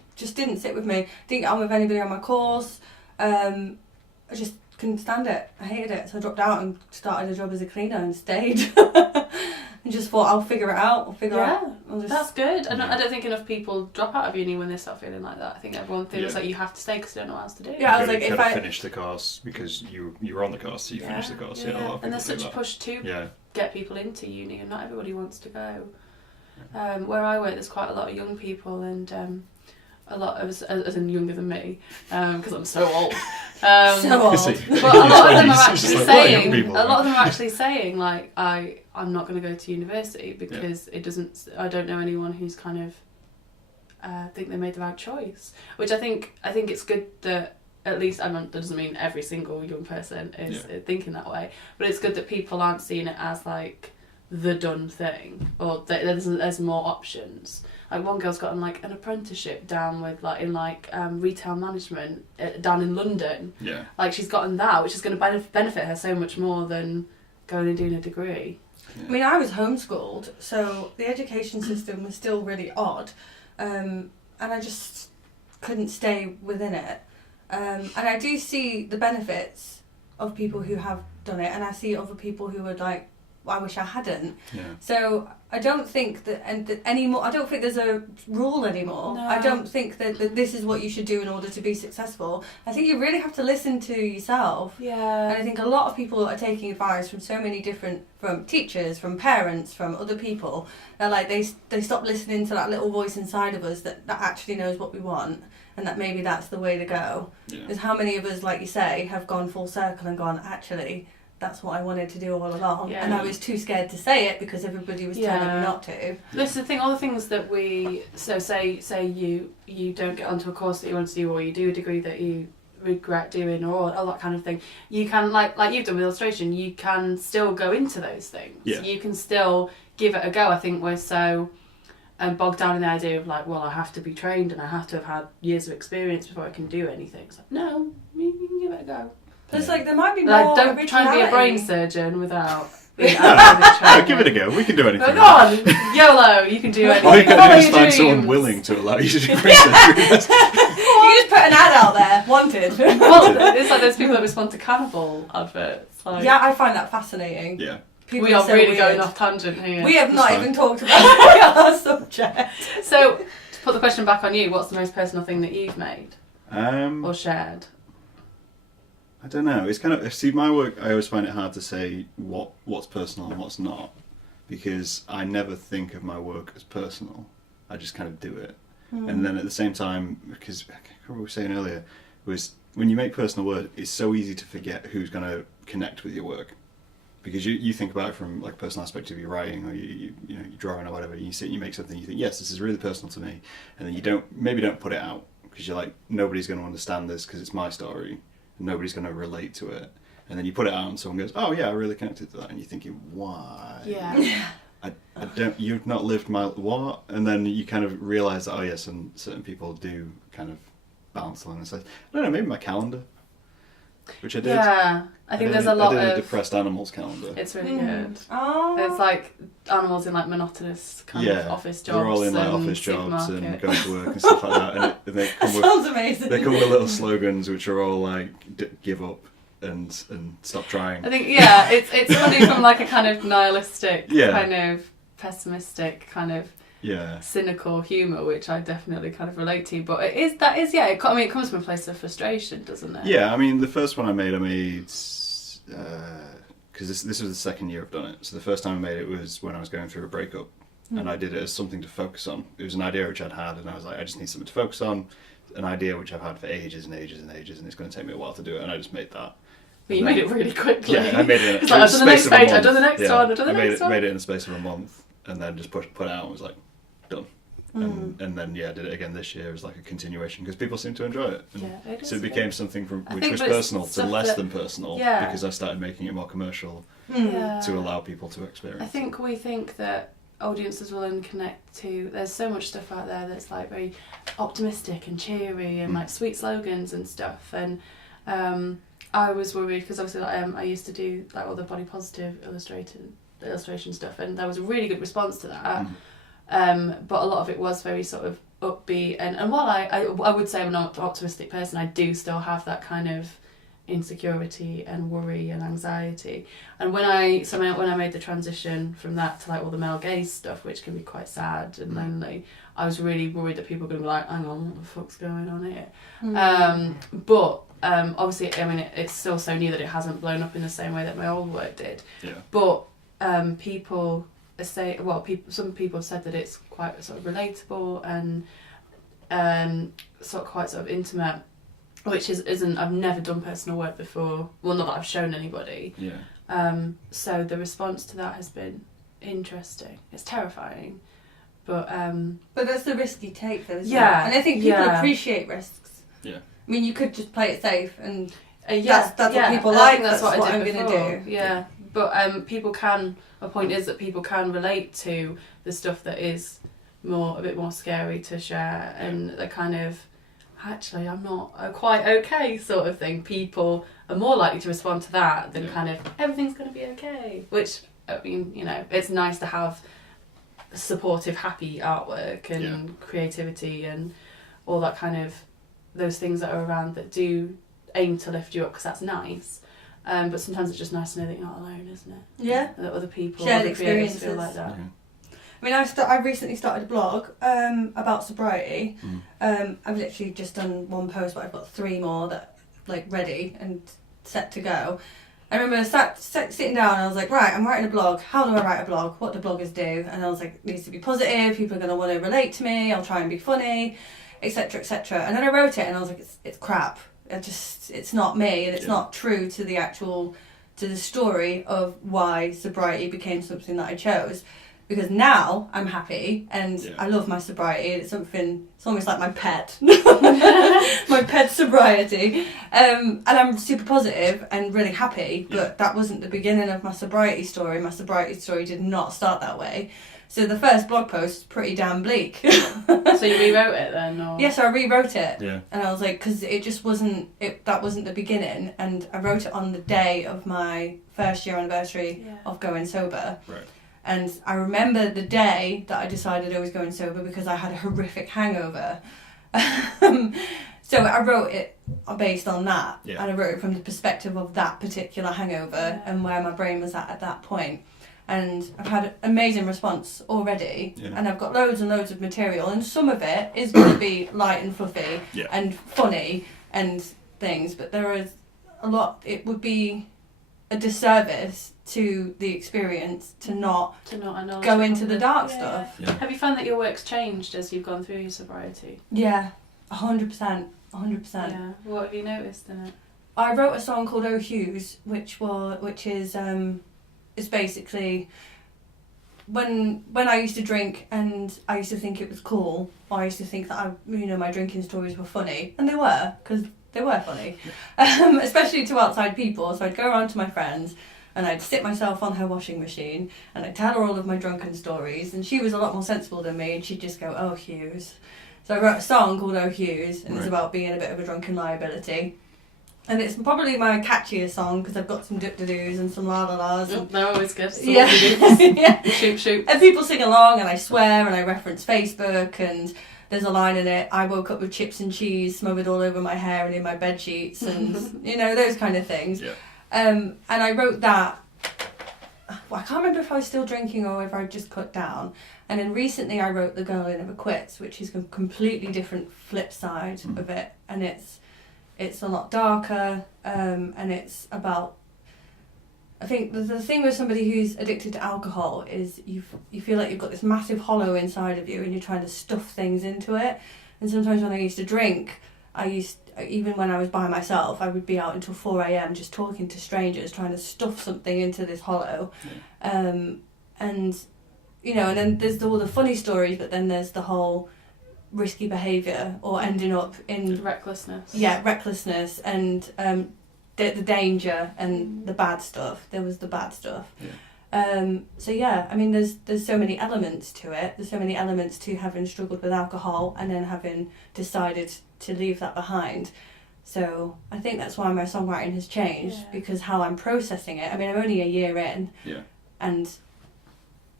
sit with me. Didn't get on with anybody on my course. I just couldn't stand it. I hated it, so I dropped out and started a job as a cleaner and stayed. And just thought, I'll figure it out. That's good. And I don't think enough people drop out of uni when they start feeling like that. I think everyone feels like you have to stay because they don't know what else to do. Yeah, I was like, if I finish the course because you were on the course, so you finished the course. Yeah. And there's such a push to get people into uni, and not everybody wants to go. Where I work, there's quite a lot of young people, and a lot of, as in younger than me, because I'm so old. So old. But a lot of them are actually saying, like, I'm not going to go to university because I don't know anyone who's kind of think they made the right choice. Which I think it's good that, at least, that doesn't mean every single young person is thinking that way, but it's good that people aren't seeing it as like the done thing, or that there's more options. Like, one girl's gotten like an apprenticeship down with retail management down in London. Yeah. Like, she's gotten that, which is going to benefit her so much more than going and doing a degree. I mean, I was homeschooled, so the education system was still really odd, and I just couldn't stay within it. And I do see the benefits of people who have done it, and I see other people who would like I wish I hadn't. Yeah. So I don't think that anymore. I don't think there's a rule anymore. No. I don't think that this is what you should do in order to be successful. I think you really have to listen to yourself. Yeah. And I think a lot of people are taking advice from so many different, from teachers, from parents, from other people. They're like, they stop listening to that little voice inside of us that actually knows what we want, and that maybe that's the way to go. Yeah. Because how many of us, like you say, have gone full circle and gone, actually, that's what I wanted to do all along. Yeah. And I was too scared to say it because everybody was telling me not to. This is the thing, all the things that we, so say you don't get onto a course that you want to do, or you do a degree that you regret doing, or all that kind of thing, you can, like you've done with illustration, you can still go into those things. Yeah. You can still give it a go. I think we're so bogged down in the idea of like, well, I have to be trained and I have to have had years of experience before I can do anything. It's like, no, you can give it a go. But it's like there might be more Like, don't try and be a brain originality. surgeon without being academic trained. Give it a go. We can do anything. But go on, YOLO, you can do anything. All you got to Follow do is your find someone dreams. willing to allow you to do research. You just put an ad out there, wanted. Well, it's like those people that respond to cannibal adverts. Like, Yeah, I find that fascinating. Yeah. People we are so really weird. going off tangent here. We have not That's even talked about our subject. So, to put the question back on you, what's the most personal thing that you've made or shared? I don't know. It's kind of, see, my work, I always find it hard to say what's personal and what's not, because I never think of my work as personal. I just kind of do it. And then at the same time, because what we were saying earlier was, when you make personal work, it's so easy to forget who's going to connect with your work. Because you think about it from like a personal aspect of your writing, or you're drawing or whatever. You sit and you make something, you think, yes, this is really personal to me, and then you don't put it out because you're like, nobody's going to understand this because it's my story, and nobody's going to relate to it. And then you put it out, and someone goes, oh yeah, I really connected to that, and you're thinking, why? Yeah. I don't. You've not lived my what? And then you kind of realise that, oh yes, and certain people do kind of bounce along and say, I don't know, maybe my calendar, which I did. Yeah. I think there's a lot I did of... a depressed animals calendar. It's really good. Oh. It's like animals in like monotonous kind of office jobs. They're all in like and office jobs and supermarket. going to work and stuff like that. And they come with, Sounds amazing. they come with little slogans which are all like, give up and stop trying. I think, yeah, it's funny from like a kind of nihilistic, Yeah. kind of pessimistic, kind of Yeah. cynical humour, which I definitely kind of relate to. But it comes from a place of frustration, doesn't it? Yeah, I mean, the first one I made because this was the second year I've done it. So the first time I made it was when I was going through a breakup, and I did it as something to focus on. It was an idea which I'd had, and I was like, I just need something to focus on. An idea which I've had for ages and ages and ages, and it's going to take me a while to do it, and I just made that. But you made it really quickly. Yeah, I made it in It's like, I've done the next page, I've done the next Yeah, one, I've done the next one. I made it in the space of a month, and then just put it out and was like, done. And then did it again this year as like a continuation because people seem to enjoy it. And Yeah, it is so it became something from I which think was but it's personal to stuff less that- than personal Yeah. because I started making it more commercial Yeah. to allow people to experience. I think we think that audiences will then connect to... There's so much stuff out there that's like very optimistic and cheery and like sweet slogans and stuff. And I was worried because obviously I used to do like all the body positive illustration stuff, and there was a really good response to that. But a lot of it was very sort of upbeat, and while I would say I'm an optimistic person, I do still have that kind of insecurity and worry and anxiety. And when I made the transition from that to like all the male gaze stuff, which can be quite sad and lonely, I was really worried that people were going to be like, hang on, what the fuck's going on here? But obviously, I mean, it's still so new that it hasn't blown up in the same way that my old work did. Yeah. But people say, some people have said that it's quite sort of relatable and quite intimate, which isn't. I've never done personal work before. Well, not that I've shown anybody. Yeah. So the response to that has been interesting. It's terrifying, but that's the risk you take, though, isn't Yeah, it? And I think people yeah. appreciate risks. Yeah. I mean, you could just play it safe, and that's what people and I like. think that's what I'm I did going before. to do. Yeah, but people can. My point is that people can relate to the stuff that is a bit more scary to share, and the kind of actually I'm not quite okay sort of thing. People are more likely to respond to that than kind of everything's going to be okay. Which I mean, it's nice to have supportive, happy artwork and creativity and all that kind of those things that are around that do aim to lift you up because that's nice. But sometimes it's just nice to know that you're not alone, isn't it? Yeah. That other people, Shared other creators experiences. feel like that. Yeah. I mean, I recently started a blog about sobriety. I've literally just done one post, but I've got 3 more that like ready and set to go. I remember sitting down and I was like, right, I'm writing a blog. How do I write a blog? What do bloggers do? And I was like, it needs to be positive. People are going to want to relate to me. I'll try and be funny, etc., etc. And then I wrote it and I was like, it's crap. It's not me, and it's not true to the story of why sobriety became something that I chose. Because now I'm happy and I love my sobriety. It's almost like my pet. My pet sobriety. And I'm super positive and really happy, but that wasn't the beginning of my sobriety story. My sobriety story did not start that way. So the first blog post is pretty damn bleak. So you rewrote it then? Or? Yes, I rewrote it. Yeah. And I was like, because it just wasn't, that wasn't the beginning. And I wrote it on the day of my first year anniversary of going sober. Right. And I remember the day that I decided I was going sober because I had a horrific hangover. So I wrote it based on that. Yeah. And I wrote it from the perspective of that particular hangover and where my brain was at that point. And I've had an amazing response already. Yeah. And I've got loads and loads of material. And some of it is going to be light and fluffy and funny and things. But there is a lot, it would be a disservice to the experience to not go into the dark stuff. Yeah. Have you found that your work's changed as you've gone through your sobriety? Yeah, 100%. Yeah. What have you noticed in it? I wrote a song called "Oh Hughes," which is basically when I used to drink and I used to think it was cool, or I used to think that my drinking stories were funny, and they were, because they were funny, especially to outside people. So I'd go around to my friends and I'd sit myself on her washing machine and I'd tell her all of my drunken stories, and she was a lot more sensible than me, and she'd just go, "Oh Hughes." So I wrote a song called "Oh Hughes," and it's about being a bit of a drunken liability. And it's probably my catchiest song because I've got some dip-da-doos and some la-la-las. Oh, they're always good. Yeah. Yeah. Shoot. And people sing along and I swear and I reference Facebook, and there's a line in it, "I woke up with chips and cheese smothered all over my hair and in my bed sheets," and those kind of things. Yeah. And I wrote that, I can't remember if I was still drinking or if I'd just cut down. And then recently I wrote "The Girl Who Never Quits," which is a completely different flip side of it. And it's a lot darker, and it's about, I think the thing with somebody who's addicted to alcohol is you feel like you've got this massive hollow inside of you and you're trying to stuff things into it. And sometimes when I used to drink, even when I was by myself, I would be out until 4 a.m. just talking to strangers, trying to stuff something into this hollow. And then there's all the funny stories, but then there's the whole risky behaviour or ending up in recklessness. Yeah, recklessness and the danger and the bad stuff. There was the bad stuff. There's so many elements to it. There's so many elements to having struggled with alcohol and then having decided to leave that behind. So I think that's why my songwriting has changed, because how I'm processing it. I mean, I'm only a year in, and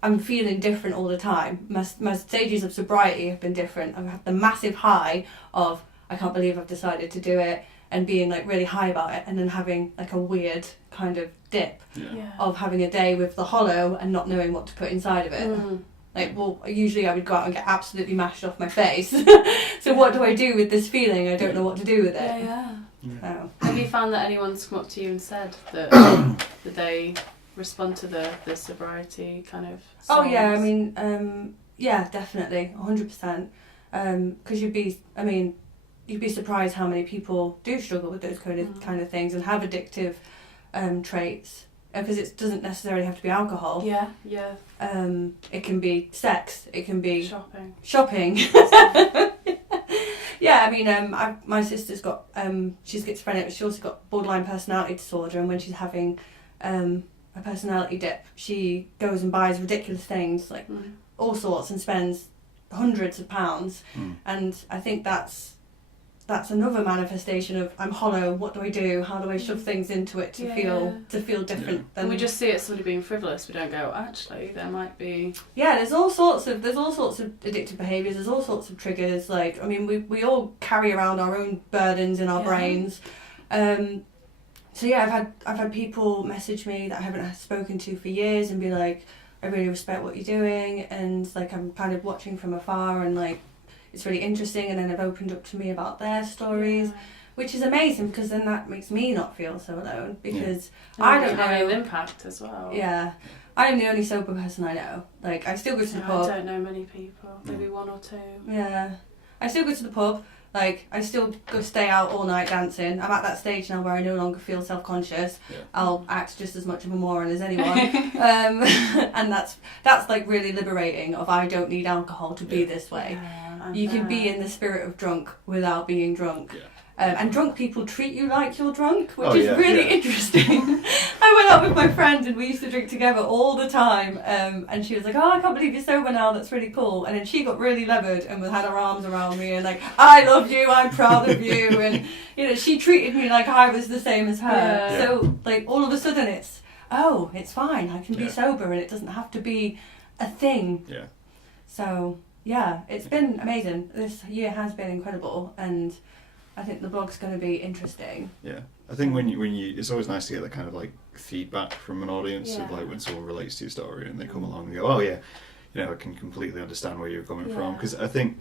I'm feeling different all the time. My stages of sobriety have been different. I've had the massive high of, I can't believe I've decided to do it, and being like really high about it, and then having like a weird kind of dip of having a day with the hollow and not knowing what to put inside of it. Usually I would go out and get absolutely mashed off my face. So what do I do with this feeling? I don't know what to do with it. So. Have you found that anyone's come up to you and said that they respond to the sobriety kind of songs? Oh yeah, I mean, definitely, 100%. Because you'd be surprised how many people do struggle with those kind of things and have addictive traits. Because it doesn't necessarily have to be alcohol. Yeah. It can be sex. It can be shopping. Yeah, I mean, my sister's got she's schizophrenic, but she's also got borderline personality disorder, and when she's having a personality dip, she goes and buys ridiculous things, like all sorts, and spends hundreds of pounds. And I think that's another manifestation of, I'm hollow, what do I do? How do I shove things into it to feel different? And we just see it as somebody being frivolous. We don't go, actually, there might be... Yeah, there's all sorts of addictive behaviours, there's all sorts of triggers. Like, I mean, we all carry around our own burdens in our brains. So yeah, I've had people message me that I haven't spoken to for years and be like, I really respect what you're doing, and like I'm kind of watching from afar, and like it's really interesting, and then they've opened up to me about their stories, which is amazing, because then that makes me not feel so alone, because I don't know an impact as well. Yeah, I am the only sober person I know. Like I still go to the pub. I don't know many people, maybe one or two. Yeah, I still go to the pub. Like, I still go stay out all night dancing. I'm at that stage now where I no longer feel self-conscious. Yeah. I'll act just as much of a moron as anyone. And that's like really liberating, of I don't need alcohol to be this way. Yeah, you can be in the spirit of drunk without being drunk. Yeah. And drunk people treat you like you're drunk, which is really interesting. I went out with my friend and we used to drink together all the time, and she was like, oh, I can't believe you're sober now, that's really cool. And then she got really levered and had her arms around me and like, I love you, I'm proud of you, and you know, she treated me like I was the same as her. Yeah. So like all of a sudden it's fine, I can be sober, and it doesn't have to be a thing. Yeah. So yeah, it's been amazing. This year has been incredible, and I think the blog's going to be interesting. Yeah, I think when you, it's always nice to get that kind of like feedback from an audience of like when someone relates to your story and they come along and go, oh yeah, you know, I can completely understand where you're coming from. Because I think,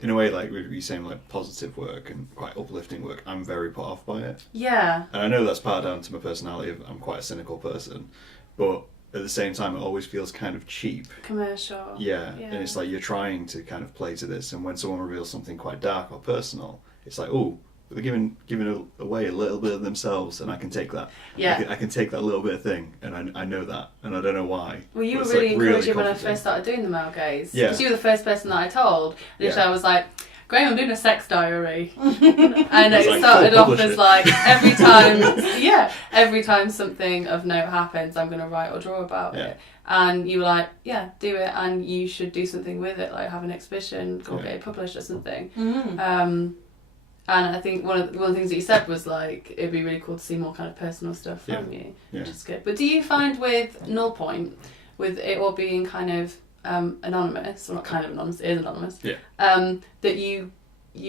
in a way, like you're saying, like positive work and quite uplifting work, I'm very put off by it. Yeah. And I know that's part down to my personality. I'm quite a cynical person, but at the same time, it always feels kind of cheap. Commercial. Yeah, and it's like you're trying to kind of play to this, and when someone reveals something quite dark or personal, it's like, oh, they're giving away a little bit of themselves, and I can take that. Yeah. I can take that little bit of thing, and I know that, and I don't know why. Well, you were really encouraging when I first started doing the male gaze. Yeah. Because you were the first person that I told. Initially, I was like, Graham, I'm doing a sex diary. And it started off as like, every time something of note happens, I'm going to write or draw about it. And you were like, yeah, do it, and you should do something with it, like have an exhibition or get it published or something. Mm. And I think one of the things that you said was like, it'd be really cool to see more kind of personal stuff from you, which is good. But do you find with Null Point, with it all being kind of anonymous, or not kind of anonymous, it is anonymous, that you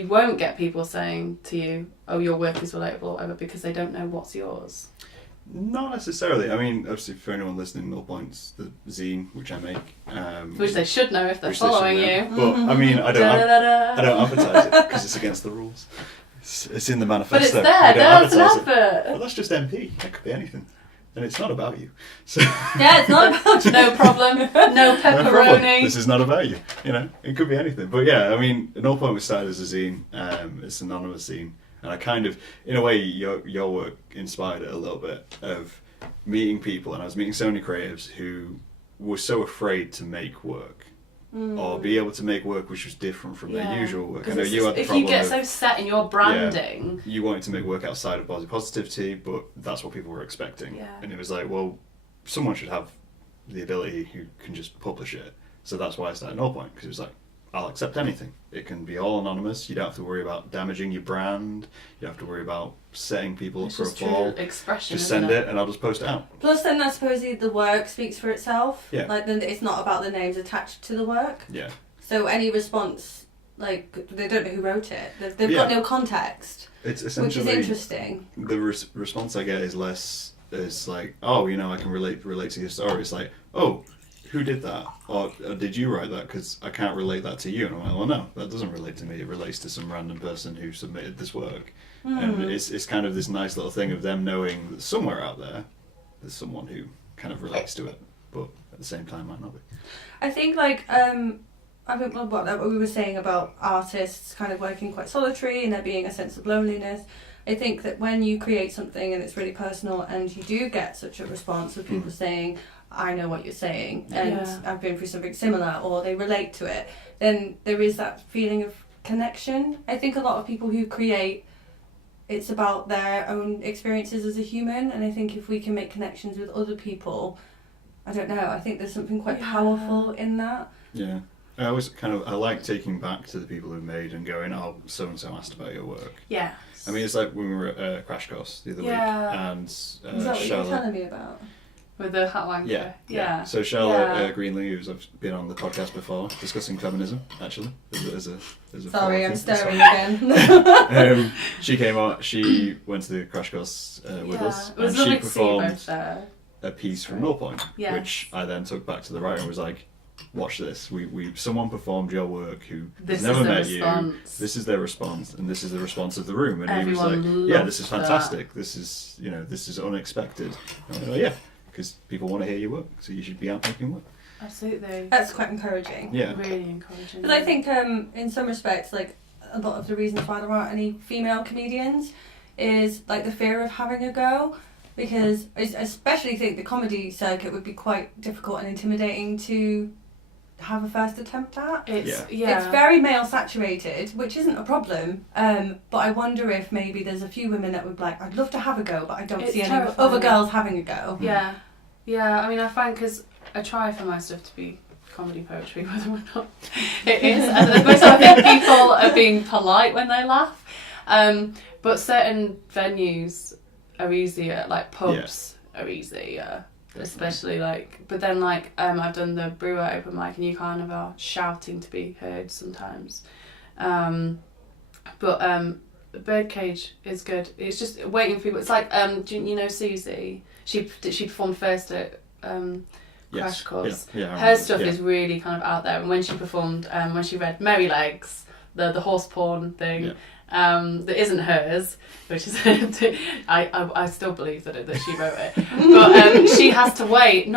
won't get people saying to you, oh, your work is relatable or whatever, because they don't know what's yours? Not necessarily. I mean, obviously, for anyone listening, Null Point's the zine which I make, which they should know if they're following you. But I mean, I don't advertise it because it's against the rules. It's in the manifesto. But it's there. That's an advert. Well, that's just MP. That could be anything, and it's not about you. So yeah, it's not about you. No problem. No pepperoni. No problem. This is not about you. You know, it could be anything. But yeah, I mean, Null Point was started as a zine. It's an anonymous zine. And I kind of, in a way, your work inspired it a little bit of meeting people, and I was meeting so many creatives who were so afraid to make work, or be able to make work which was different from their usual work. I know you had the problem. If you get so set in your branding, you wanted to make work outside of body positivity, but that's what people were expecting. Yeah. And it was like, well, someone should have the ability who can just publish it. So that's why I started Null Point, because it was like, I'll accept anything. It can be all anonymous. You don't have to worry about damaging your brand. You don't have to worry about setting people up for a fall. Expression. Just send it and I'll just post it out. Plus then I suppose the work speaks for itself. Yeah. Like then it's not about the names attached to the work. Yeah. So any response, like they don't know who wrote it. They've got no context. It's essentially, which is interesting. The response I get is less, is like, oh, you know, I can relate to your story. It's like, oh, who did that? Or did you write that? Because I can't relate that to you. And I'm like, well, no, that doesn't relate to me. It relates to some random person who submitted this work. And it's kind of this nice little thing of them knowing that somewhere out there, there's someone who kind of relates to it, but at the same time might not be. I think like, I think what we were saying about artists kind of working quite solitary and there being a sense of loneliness. I think that when you create something and it's really personal and you do get such a response of people saying, I know what you're saying and I've been through something similar, or they relate to it, then there is that feeling of connection. I think a lot of people who create, it's about their own experiences as a human, and I think if we can make connections with other people, I don't know, I think there's something quite powerful in that. Yeah. I like taking back to the people who made and going, oh, so-and-so asked about your work. Yeah. I mean, it's like when we were at Crash Course the other week, and is that what you were telling me about? With the hat wanker. Yeah. So Charlotte Greenlee, who's I've been on the podcast before, discussing feminism, actually, as a Sorry, I'm staring again. She came on. She went to the crash course with us, It was and she lovely to see you both performed there. a piece from Null Point, Yes. which I then took back to the writer and was like, "Watch this. Someone performed your work who This has never is the met response. you. This is their response, and this is the response of the room." And Everyone he was like, "Yeah, loved this is that. fantastic. This is this is unexpected." And I went, "Oh yeah, because people want to hear your work, so you should be out making work." Absolutely. That's quite encouraging. Yeah. Really encouraging. But I think in some respects, like a lot of the reasons why there aren't any female comedians is like the fear of having a go, because I especially think the comedy circuit would be quite difficult and intimidating to have a first attempt at. It's very male saturated, which isn't a problem. But I wonder if maybe there's a few women that would be like, I'd love to have a go, but I don't see any terrifying. other girls having a go. Yeah. Yeah, I mean, I find, because I try for my stuff to be comedy poetry, whether or not it is. And most I think people are being polite when they laugh. But certain venues are easier, like pubs are easier. Especially but then I've done the Brewer open mic and you kind of are shouting to be heard sometimes. But Birdcage is good. It's just waiting for people. It's like, do you know Susie? She performed first at Crash Course. Her stuff is really kind of out there. And when she performed, when she read Merry Legs, the horse porn thing, that isn't hers, which is I still believe that she wrote it, but she has to wait.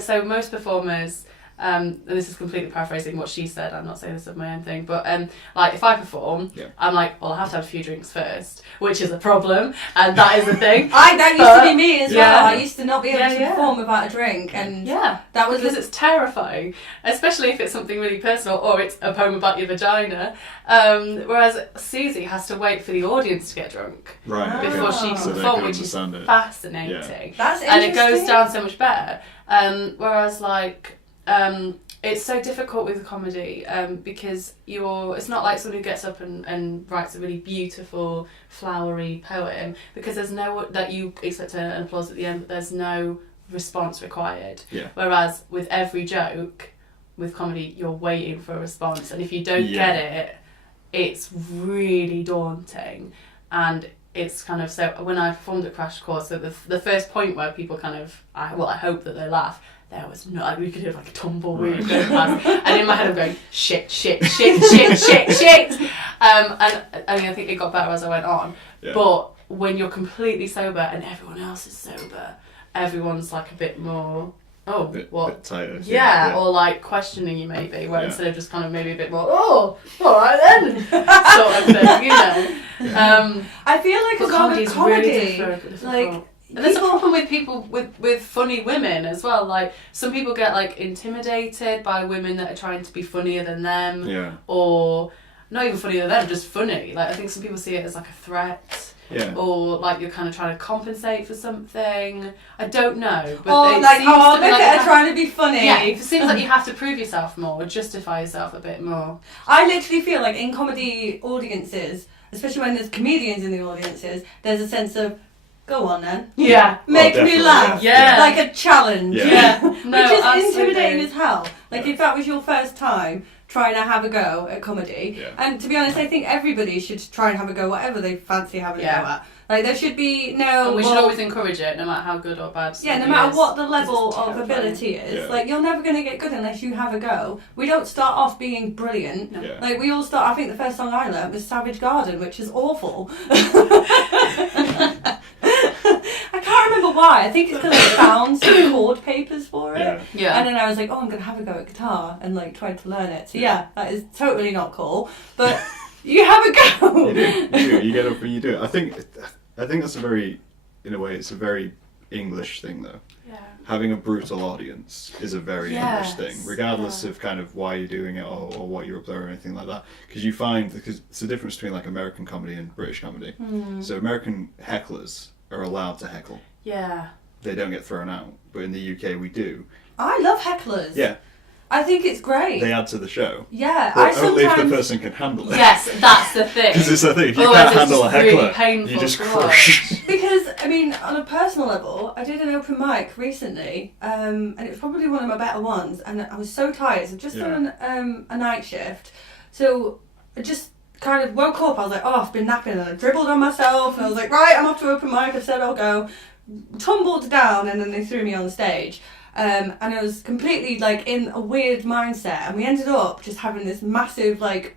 So most performers, and this is completely paraphrasing what she said, I'm not saying this is my own thing, but if I perform, I'm like, well, I have to have a few drinks first, which is a problem, and that is the thing. That used to be me as well. I used to not be able to perform without a drink, and that was because it's terrifying, especially if it's something really personal or it's a poem about your vagina. Whereas Susie has to wait for the audience to get drunk before she can perform, which is fascinating. That's interesting. And it goes down so much better. Whereas it's so difficult with comedy because it's not like someone who gets up and writes a really beautiful, flowery poem, because there's no that you expect an applause at the end, but there's no response required. Whereas with every joke, with comedy, you're waiting for a response, and if you don't get it, it's really daunting. And it's kind of, so when I performed at Crash Course, so the first point where people kind of, I hope that they laugh, there was no, we could hear like a tumbleweed going past, and in my head I'm going, shit. And I mean, I think it got better as I went on, but when you're completely sober and everyone else is sober, everyone's like a bit more, bit tighter. Or like questioning you maybe, where instead of just kind of maybe a bit more, alright then, sort of thing, you know. I feel like as well with comedy, difficult. And there's a problem with people with funny women as well. Like, some people get like intimidated by women that are trying to be funnier than them, or not even funnier than them, just funny. Like, I think some people see it as like a threat. Or like you're kind of trying to compensate for something. I don't know. But look at her trying to be funny. Yeah, it seems like you have to prove yourself more, or justify yourself a bit more. I literally feel like in comedy audiences, especially when there's comedians in the audiences, there's a sense of, go on then. Yeah. Make me laugh. Yeah. Like a challenge. Yeah. Which is intimidating as hell. Like if that was your first time trying to have a go at comedy, and to be honest, I think everybody should try and have a go, whatever they fancy having a go at. Like there should be no... And we should always encourage it, no matter how good or bad no matter what the level of ability is. Like, you're never going to get good unless you have a go. We don't start off being brilliant. Like, we all start... I think the first song I learnt was Savage Garden, which is awful. I can't remember why. I think it's because I found some chord papers for it. And then I was like, I'm going to have a go at guitar, and like tried to learn it. So that is totally not cool. But... You have a go. You do. You get up and you do it. I think that's a very, in a way, it's a very English thing though. Yeah. Having a brutal audience is a very English thing, regardless of kind of why you're doing it or what you're up there or anything like that. Because it's the difference between like American comedy and British comedy. So American hecklers are allowed to heckle. Yeah. They don't get thrown out, but in the UK we do. I love hecklers. Yeah. I think it's great. They add to the show. Yeah, But only if the person can handle it. Yes, that's the thing. Because it's the thing, if you Otherwise can't handle a it's just really heckler, painful you just to crush. Because, I mean, on a personal level, I did an open mic recently, and it was probably one of my better ones, and I was so tired, so I'd just done a night shift, so I just kind of woke up, I was like, oh, I've been napping, and I dribbled on myself, and I was like, right, I'm off to open mic, I said I'll go, tumbled down, and then they threw me on stage. And I was completely like in a weird mindset, and we ended up just having this massive like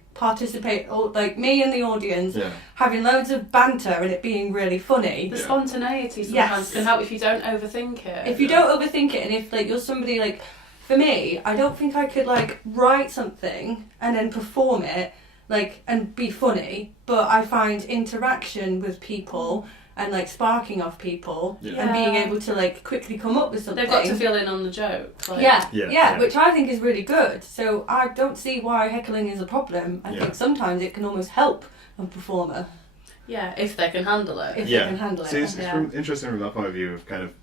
me and the audience having loads of banter and it being really funny. The spontaneity sometimes can help if you don't overthink it. If you don't overthink it, and if like you're somebody like, for me, I don't think I could like write something and then perform it like and be funny, but I find interaction with people and like sparking off people and being able to like quickly come up with something. They've got to feel in on the joke. Like. Yeah, which I think is really good. So I don't see why heckling is a problem. I think sometimes it can almost help a performer. Yeah, if they can handle it. If they can handle it. See, it's interesting from that point of view of kind of,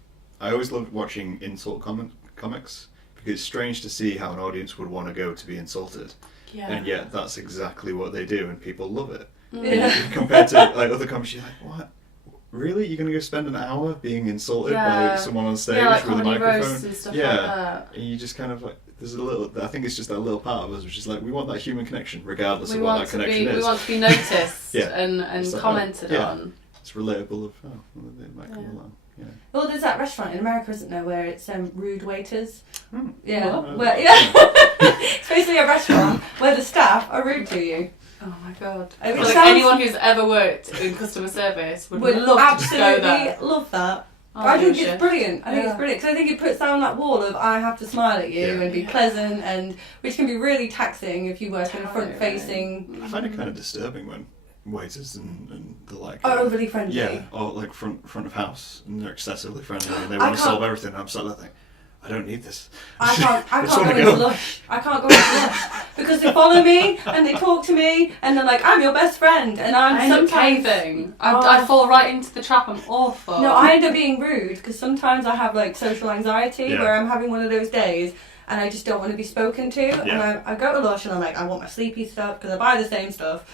I always loved watching insult comics because it's strange to see how an audience would want to go to be insulted. Yeah. And yet that's exactly what they do and people love it. Yeah. Compared to like other comics, you're like, what? Really? You're going to go spend an hour being insulted by someone on stage like with a microphone? roasts and stuff like that. And you just kind of like, there's a little, I think it's just that little part of us which is like, we want that human connection regardless of what that connection is. We want to be noticed and like, commented on. It's relatable of, they might come along. Yeah. Well, there's that restaurant in America, isn't there, where it's rude waiters? Yeah. What? Where, it's basically a restaurant where the staff are rude to you. Oh my god! I feel like anyone who's ever worked in customer service would love to go there. Absolutely love that. I think it's brilliant. I think it's brilliant because I think it puts down that wall of I have to smile at you and be pleasant, and which can be really taxing if you work in a front-facing. I find it kind of disturbing when waiters and the like are overly friendly. Yeah, or like front of house and they're excessively friendly and they want to solve everything. And I'm sat there thinking, I don't need this. I can't go into Lush. I can't go into Lush because they follow me and they talk to me and they're like, I'm your best friend, and I'm sometimes caving. I fall right into the trap. I'm awful. No, I end up being rude because sometimes I have like social anxiety where I'm having one of those days and I just don't want to be spoken to. And I go to Lush and I'm like, I want my sleepy stuff because I buy the same stuff.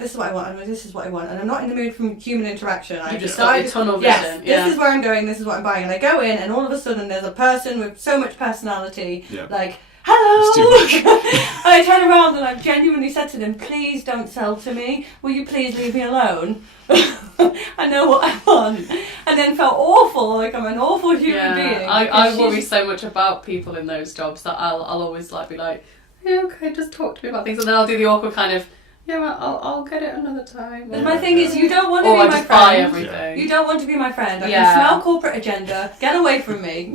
This is what I want, and this is what I want, and I'm not in the mood for human interaction. I just got your tunnel vision. This is where I'm going, this is what I'm buying, and I go in, and all of a sudden there's a person with so much personality, like, hello! And I turn around and I've genuinely said to them, please don't sell to me, will you please leave me alone? I know what I want. And then felt awful, like I'm an awful human being. I worry so much about people in those jobs that I'll always like be like, yeah, okay, just talk to me about things, and then I'll do the awkward kind of, yeah, well, I'll get it another time. And my thing is, you don't want to be my friend. Buy everything. You don't want to be my friend. I can smell corporate agenda. Get away from me.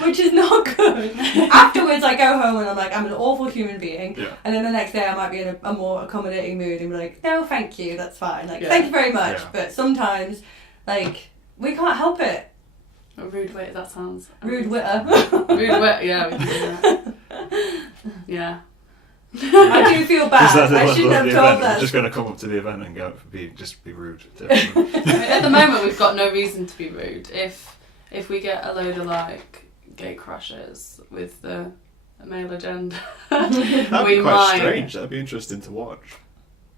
Which is not good. Afterwards, I go home and I'm like, I'm an awful human being. Yeah. And then the next day, I might be in a more accommodating mood and be like, no, thank you, that's fine. Like, thank you very much. Yeah. But sometimes, like, we can't help it. A rude wit, that sounds. Rude witter. Rude wit, yeah. We can do that. Yeah. I do feel bad. I shouldn't have told that. I'm just going to come up to the event and be rude. At the moment, we've got no reason to be rude. If we get a load of like gay crushes with the male agenda, that'd be quite strange. That'd be interesting to watch.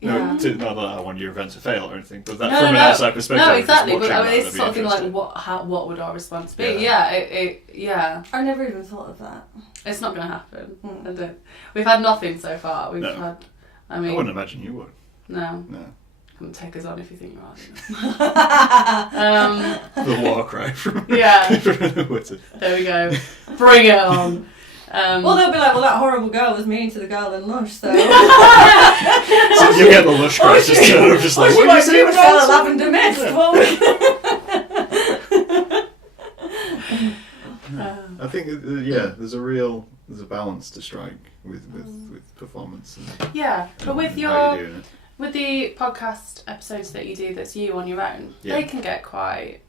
Yeah. Not that I want your event to fail or anything, but that from an outside perspective. No, exactly. But I mean, it's sort of thing like what would our response be? Yeah. I never even thought of that. It's not going to happen. We've had nothing so far. I wouldn't imagine you would. No. Come take us on if you think you are. The war cry from Wizard. There we go. Bring it on. Well, they'll be like, well, that horrible girl was mean to the girl in Lush, so... So you get the Lush crisis, just like, what you say about lavender mist? I think, there's a balance to strike with performance. But with the podcast episodes that you do that's you on your own, they can get quite,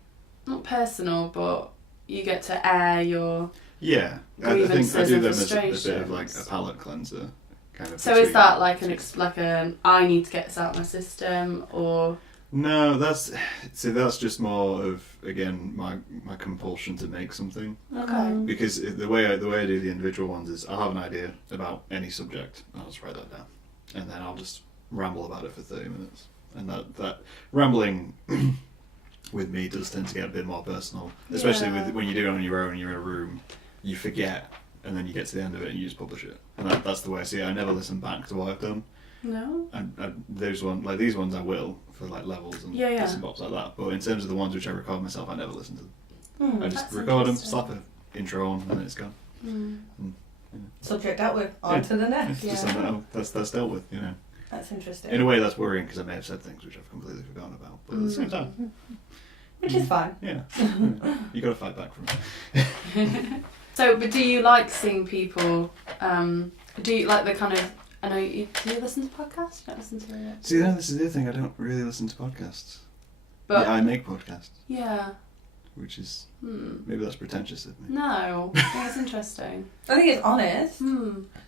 not personal, but you get to air your... Yeah, I think I do them as a bit of like a palate cleanser, kind of. So is that like an I need to get this out of my system, or No, that's just more of, again, my compulsion to make something. Okay. Because the way I do the individual ones is I'll have an idea about any subject, I'll just write that down, and then I'll just ramble about it for 30 minutes. And that rambling with me does tend to get a bit more personal, especially with when you do it on your own and you're in a room, you forget, and then you get to the end of it and you just publish it. And that's the way I see it. I never listen back to what I've done. No. And those ones, like these ones, I will for like levels and bits and bobs like that. But in terms of the ones which I record myself, I never listen to them. I just record them, slap an intro on, and then it's gone. And, Subject dealt with, on to the next. It's just like, oh, that's dealt with, you know. That's interesting. In a way, that's worrying because I may have said things which I've completely forgotten about. But at the same time, which is fine. Yeah, you got to fight back from it. So, but do you like seeing people? Do you like the kind of? I know do you listen to podcasts? You don't listen to it. See, this is the other thing. I don't really listen to podcasts. But yeah, I make podcasts. Yeah. Which is maybe that's pretentious of me. No, I think it's interesting. I think it's honest.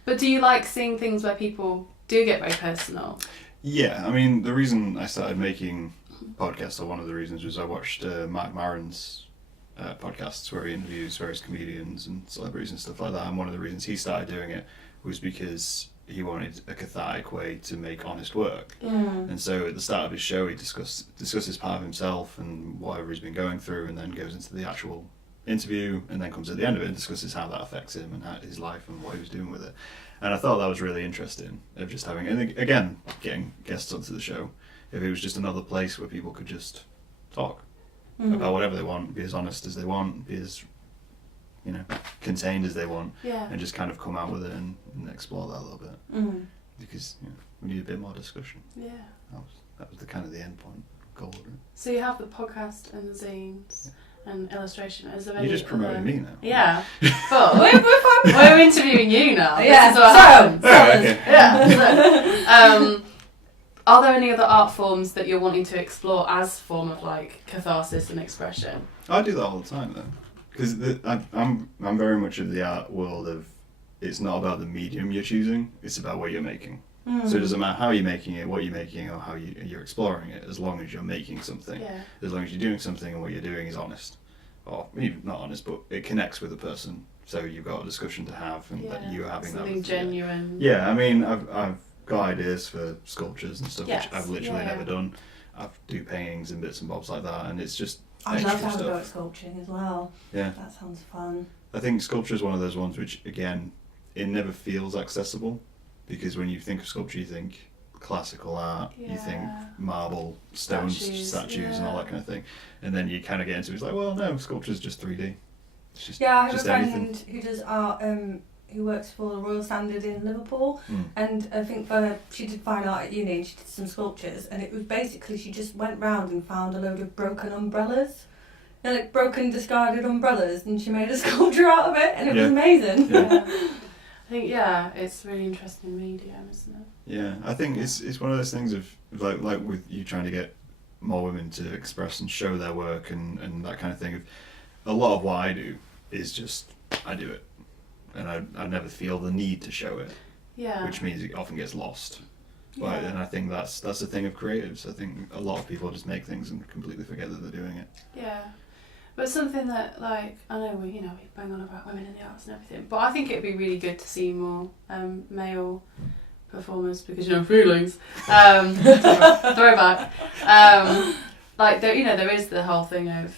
But do you like seeing things where people do get very personal? Yeah, I mean, the reason I started making podcasts, or one of the reasons, was I watched Mark Maron's podcasts where he interviews various comedians and celebrities and stuff like that. And one of the reasons he started doing it was because he wanted a cathartic way to make honest work. And so at the start of his show, he discusses part of himself and whatever he's been going through, and then goes into the actual interview, and then comes at the end of it and discusses how that affects him and his life and what he was doing with it. And I thought that was really interesting, of just having, and again, getting guests onto the show, if it was just another place where people could just talk about whatever they want, be as honest as they want, be as, you know, contained as they want, and just kind of come out with it and explore that a little bit. Because, you know, we need a bit more discussion. Yeah. That was the kind of the end point goal of it. So you have the podcast and the zines and illustration. Is there any You're just promoting me now. Yeah. But we're interviewing you now. Yeah. This is what happens. Okay. Yeah. Are there any other art forms that you're wanting to explore as a form of like catharsis and expression? I do that all the time though, because I'm very much of the art world of, it's not about the medium you're choosing, it's about what you're making. So it doesn't matter how you're making it, what you're making, or how you're exploring it, as long as you're making something. As long as you're doing something and what you're doing is honest. Or even not honest, but it connects with the person. So you've got a discussion to have, and that you're having something that with genuine. Yeah, I mean, I've got ideas for sculptures and stuff which I've literally never done. I do paintings and bits and bobs like that, and it's just I'd love to have stuff. a go at sculpturing as well. Yeah. That sounds fun. I think sculpture is one of those ones which, again, it never feels accessible, because when you think of sculpture, you think classical art, you think marble, statues and all that kind of thing, and then you kind of get into it, it's like, well, no, sculpture's just 3D. It's just, I have just a friend anything. who does art, who works for the Royal Standard in Liverpool, and I think she did fine art at uni, and she did some sculptures, and it was basically, she just went round and found a load of broken umbrellas, like broken discarded umbrellas, and she made a sculpture out of it, and it was amazing. I think it's a really interesting medium, isn't it? Yeah, I think it's one of those things of like with you trying to get more women to express and show their work and that kind of thing. Of a lot of what I do is just I do it, and I never feel the need to show it. Yeah. Which means it often gets lost. But and I think that's the thing of creatives. I think a lot of people just make things and completely forget that they're doing it. Yeah. But something that, like, I know we bang on about women in the arts and everything, but I think it'd be really good to see more male performers, because, feelings. Throwback. Like, there is the whole thing of,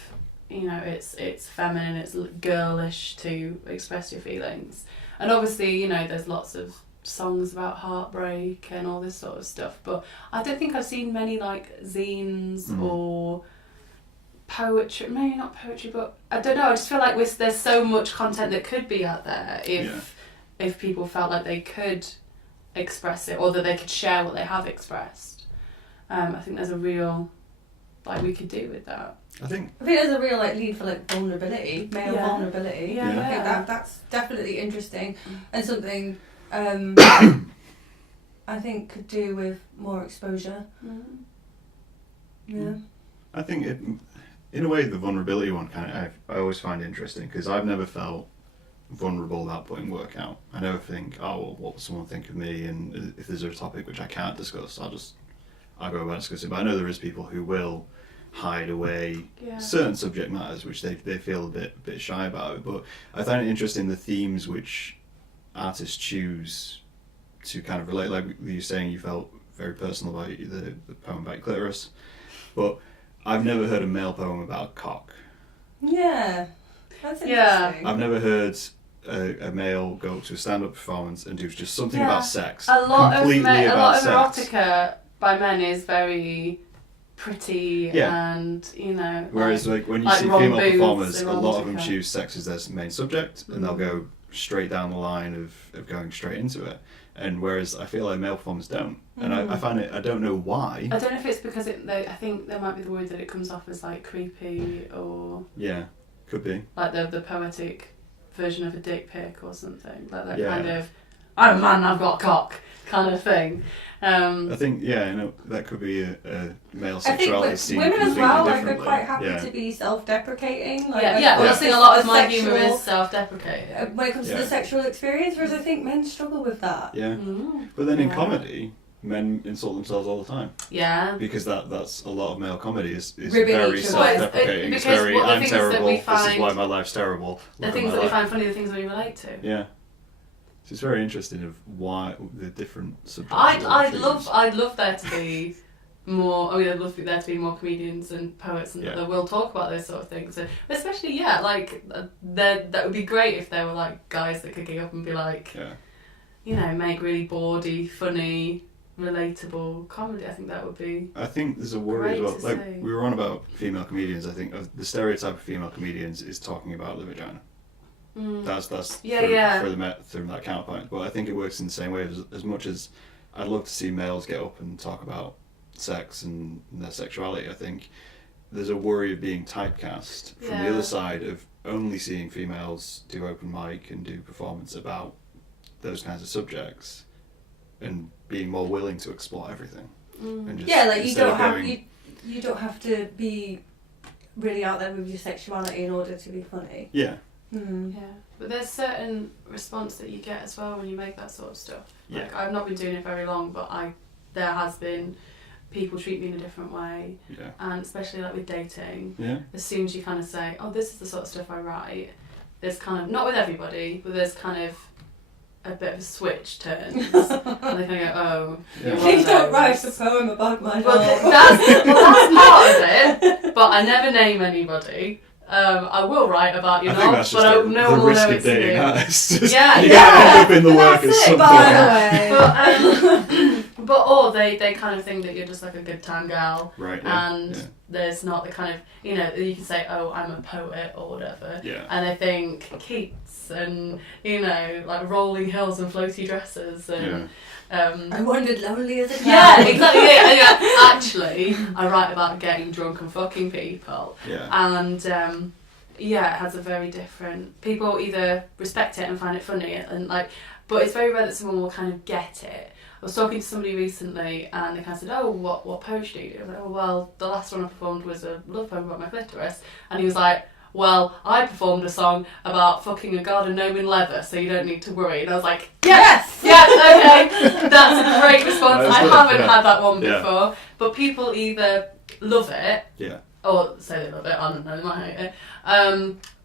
it's feminine, it's girlish to express your feelings. And obviously, there's lots of songs about heartbreak and all this sort of stuff, but I don't think I've seen many, like, zines or poetry, maybe not poetry, but I don't know, I just feel like there's so much content that could be out there if people felt like they could express it, or that they could share what they have expressed. I think there's a real, we could do with that. I think there's a real need for vulnerability, male vulnerability. I think that's definitely interesting and something I think could do with more exposure. I think in a way, the vulnerability one I always find interesting, because I've never felt vulnerable about putting work out. I never think, what will someone think of me, and if there's a topic which I can't discuss, I go about discussing. But I know there is people who will hide away Yeah. certain subject matters which they feel a bit shy about it. But I find it interesting the themes which artists choose to kind of relate. Like you were saying, you felt very personal about the poem about clitoris, but I've never heard a male poem about a cock. Yeah, that's interesting. Yeah. I've never heard a male go to a stand-up performance and do just something about sex. A lot completely about of sex. erotica by men is very pretty and, you know... Whereas like when you like see Ron female Booth's performers, a lot of them erotica. choose sex as their main subject, and they'll go straight down the line of going straight into it. And whereas I feel like male performers don't. And I find it, I don't know why. I don't know if it's because I think there might be the word that it comes off as like creepy or... Yeah, could be. Like the poetic version of a dick pic or something. Like that Yeah. kind of, I'm a man, I've got a cock kind of thing. I think, that could be a male I think sexuality scene women as completely well, like, are differently. quite happy Yeah. to be self-deprecating. Like, Well, I think a lot of my humour sexual- is self-deprecating. when it comes to the sexual experience, whereas I think men struggle with that. Yeah. Mm. But then in Yeah. comedy, men insult themselves all the time. Yeah. Because that's a lot of male comedy is Ribbing very each other. self-deprecating. It's Because very, what the I'm things that terrible, we this is find- why my life's terrible. The look at things my that we life. find funny, the things we relate to. Yeah. So it's very interesting of why the different subjects. I'd love there to be more. I'd love there to be more comedians and poets and that will talk about those sort of things. And especially, that would be great if there were like guys that could get up and be like, make really bawdy, funny, relatable comedy. I think that would be. I think there's a worry as well. great to Like see. we were on about female comedians. I think the stereotype of female comedians is talking about the vagina. That's from that counterpoint. But I think it works in the same way as much as I'd love to see males get up and talk about sex and their sexuality. I think there's a worry of being typecast from the other side of only seeing females do open mic and do performance about those kinds of subjects and being more willing to explore everything. And just, you don't have to be really out there with your sexuality in order to be funny. Yeah. Yeah, but there's certain response that you get as well when you make that sort of stuff. Like I've not been doing it very long, but there has been people treat me in a different way, and especially like with dating. Yeah. As soon as you kind of say, "Oh, this is the sort of stuff I write," there's kind of not with everybody, but there's kind of a bit of a switch turns, and they kind of go, "Oh, please don't write a poem about my dog." Well, that's part of it, but I never name anybody. I will write about you, but no one will know it's you. Yeah, you end up in the work at some point. But they kind of think that you're just like a good time gal, right? And there's not the kind of you can say, oh, I'm a poet or whatever, and they think Keats and like rolling hills and floaty dresses and. I wandered lonely as a cloud. Yeah, exactly. Yeah. Actually, I write about getting drunk and fucking people. Yeah. And it has a very different. People either respect it and find it funny, and but it's very rare that someone will kind of get it. I was talking to somebody recently, and they kind of said, "Oh, what poetry do you do?" I was like, "Oh, well, the last one I performed was a love poem about my clitoris," and he was like, "Well, I performed a song about fucking a garden gnome in leather, so you don't need to worry." And I was like, yes, okay, that's a great response. I haven't had that one before, but people either love it, or say they love it, I don't know, they might hate it,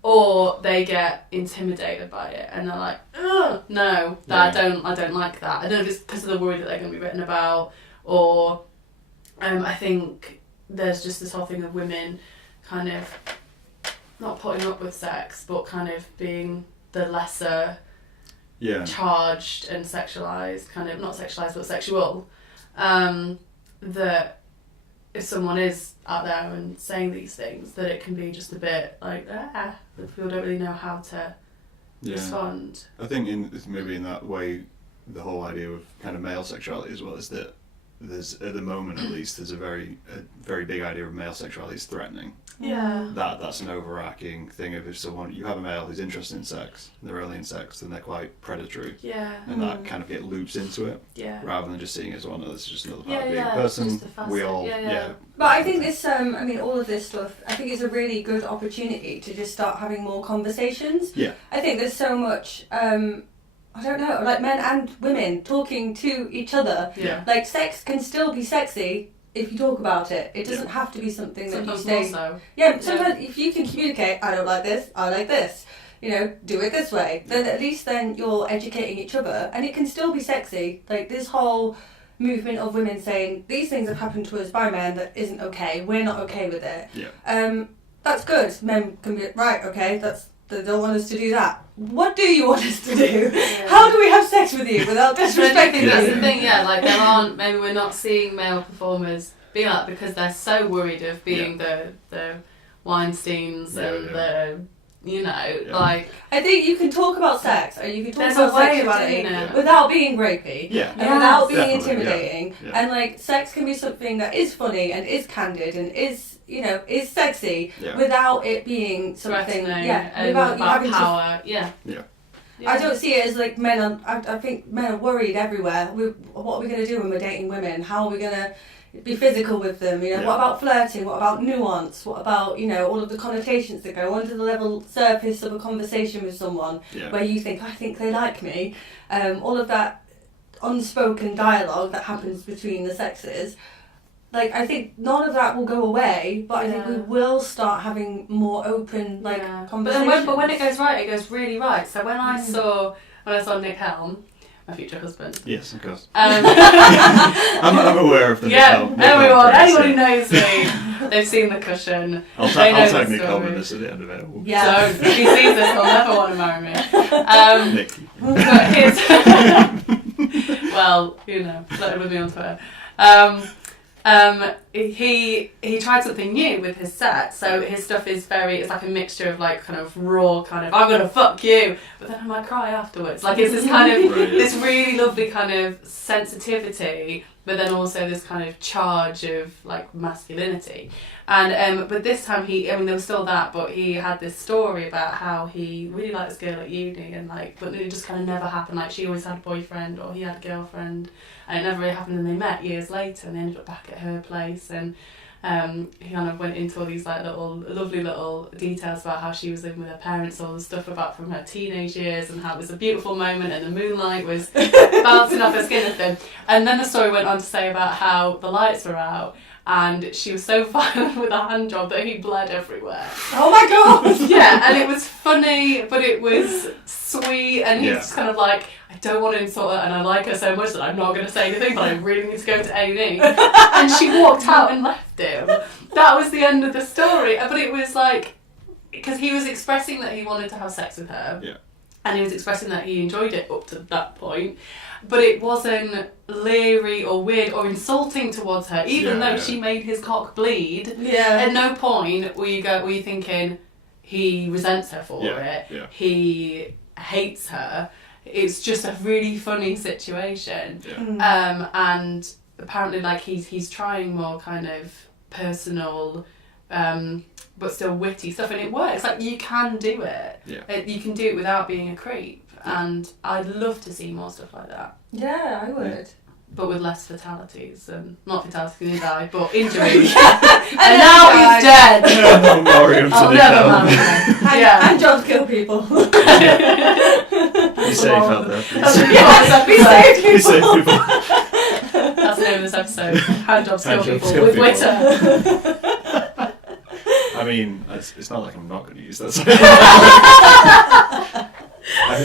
or they get intimidated by it, and they're like, "Oh, no, I don't like that." I don't know if it's because of the worry that they're going to be written about, or I think there's just this whole thing of women kind of not putting up with sex, but kind of being the lesser charged and sexualised, kind of not sexualised but sexual, that if someone is out there and saying these things, that it can be just a bit like, that people don't really know how to respond. I think maybe in that way, the whole idea of kind of male sexuality as well is that there's, at the moment at least, there's a very big idea of male sexuality is threatening. Yeah. That's an overarching thing of if you have a male who's interested in sex, they're only in sex, then they're quite predatory. Yeah. And that kind of loops into it. Yeah. Rather than just seeing it as one, this is just another part of being a person. We all, But I think this, all of this stuff, I think it's a really good opportunity to just start having more conversations. Yeah. I think there's so much, I don't know, like men and women talking to each other. Yeah. Like sex can still be sexy if you talk about it. It doesn't have to be something that Sometimes you say. more so. Yeah, sometimes if you can communicate, I don't like this, I like this, you know, do it this way, then at least then you're educating each other, and it can still be sexy. Like this whole movement of women saying these things have happened to us by men that isn't okay, we're not okay with it. Yeah. That's good. Men can be right, okay, they don't want us to do that. What do you want us to do? Yeah. How do we have sex with you without disrespecting That's you? the thing, yeah, like there aren't, maybe we're not seeing male performers being like, because they're so worried of being the Weinsteins and the, you know, like... I think you can talk about sex, or you can talk There's about a way of sexuality doing it. without being rapey, Yeah. and without being Definitely, intimidating. yeah. And like, sex can be something that is funny and is candid and is, you know, is sexy without it being something, and without you about having power, Yeah. I don't see it as like men are, I think men are worried everywhere. What are we going to do when we're dating women? How are we going to be physical with them? You know, what about flirting? What about nuance? What about, you know, all of the connotations that go under the level surface of a conversation with someone where you think, I think they like me. All of that unspoken dialogue that happens between the sexes. Like, I think none of that will go away, but I think we will start having more open, like, conversations. But when it goes right, it goes really right. So when I saw Nick Helm, my future husband. Yes, of course. I'm aware of the Nick Helm. Anyone who knows me, they've seen the cushion. I'll tag Nick Helm in this at the end of it. Yeah. So if he sees this, he'll never want to marry me. Nick. But well, you know, flirted with me on Twitter. He tried something new with his set, so his stuff is it's like a mixture of like kind of raw kind of I'm gonna fuck you, but then I might cry afterwards. Like it's this kind of this really lovely kind of sensitivity, but then also this kind of charge of like masculinity. And but this time there was still that, but he had this story about how he really liked this girl at uni, and like, but it just kind of never happened. Like she always had a boyfriend or he had a girlfriend, and it never really happened. And they met years later, and they ended up back at her place, and he kind of went into all these like lovely little details about how she was living with her parents, all the stuff about from her teenage years, and how it was a beautiful moment, and the moonlight was bouncing off her skin and thing. And then the story went on to say about how the lights were out, and she was so violent with a hand job that he bled everywhere. Oh my god! Yeah, and it was funny, but it was sweet, and he's just kind of like, I don't want to insult her, and I like her so much that I'm not going to say anything, but I really need to go to A&E. And she walked out and left him. That was the end of the story. But it was like, because he was expressing that he wanted to have sex with her, and he was expressing that he enjoyed it up to that point, but it wasn't leery or weird or insulting towards her, even though she made his cock bleed. At no point were you thinking he resents her for it, he hates her. It's just a really funny situation. And apparently like he's trying more kind of personal but still witty stuff, and it works. Like you can do it. You can do it without being a creep, and I'd love to see more stuff like that. Yeah, I would. But with less fatalities, and not fatalities because he died, but injuries. And now he's dead. I'll never marry him. And jobs kill people. Be safe out there, please. Be safe, people. That's the name of this episode. Hand jobs kill people kill with people. WIta. I mean, it's not like I'm not going to use that. I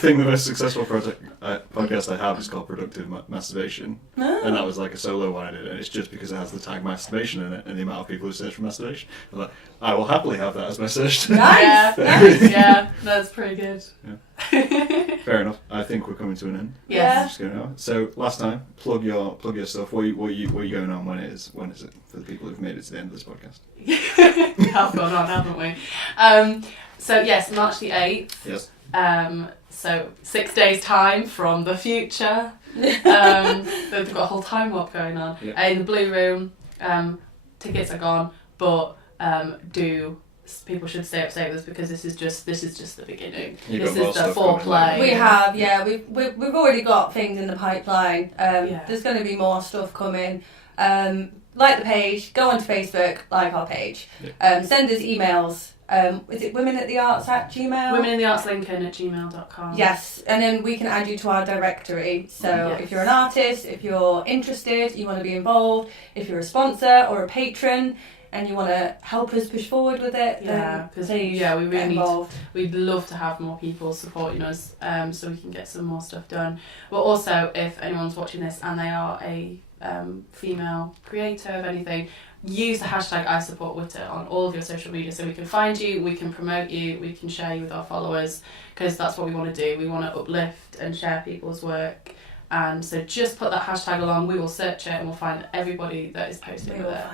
think the most successful podcast I have is called Productive Masturbation, and that was like a solo one I did, and it's just because it has the tag masturbation in it and the amount of people who search for masturbation. I'm like, I will happily have that as my search. Nice. Yeah, that's pretty good. Fair enough. I think we're coming to an end. Yes. Just going on. So last time, plug your stuff. What are you going on? When is it for the people who've made it to the end of this podcast? We have gone on, haven't we? So yes, March the 8th. Yes. So 6 days time from the future. They've got a whole time warp going on. In the Blue Room, tickets are gone, but people should stay up to date with us, because this is just the beginning. This is the foreplay. We have, we've already got things in the pipeline. There's going to be more stuff coming. Like the page, go onto Facebook, like our page, send us emails. Is it womenatthearts@gmail? womenintheartslincoln@gmail.com. Yes, and then we can add you to our directory. So if you're an artist, if you're interested, you want to be involved, if you're a sponsor or a patron, and you want to help us push forward with it, then please we really get involved. We'd love to have more people supporting us, so we can get some more stuff done. But also, if anyone's watching this and they are a female creator of anything, use the hashtag #ISupportWIta on all of your social media so we can find you, we can promote you, we can share you with our followers, because that's what we want to do. We want to uplift and share people's work. And so just put that hashtag along, we will search it and we'll find everybody that is posting with it.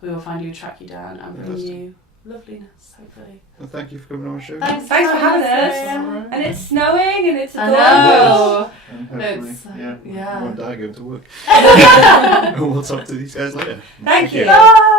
We will find you, track you down, and bring you loveliness, hopefully. Well, thank you for coming on our show. Thanks for having us. Yeah. And it's snowing and it's I adorable. know. And hopefully, Yeah. you won't die going to work. And we'll talk to these guys later. Thank you. Bye.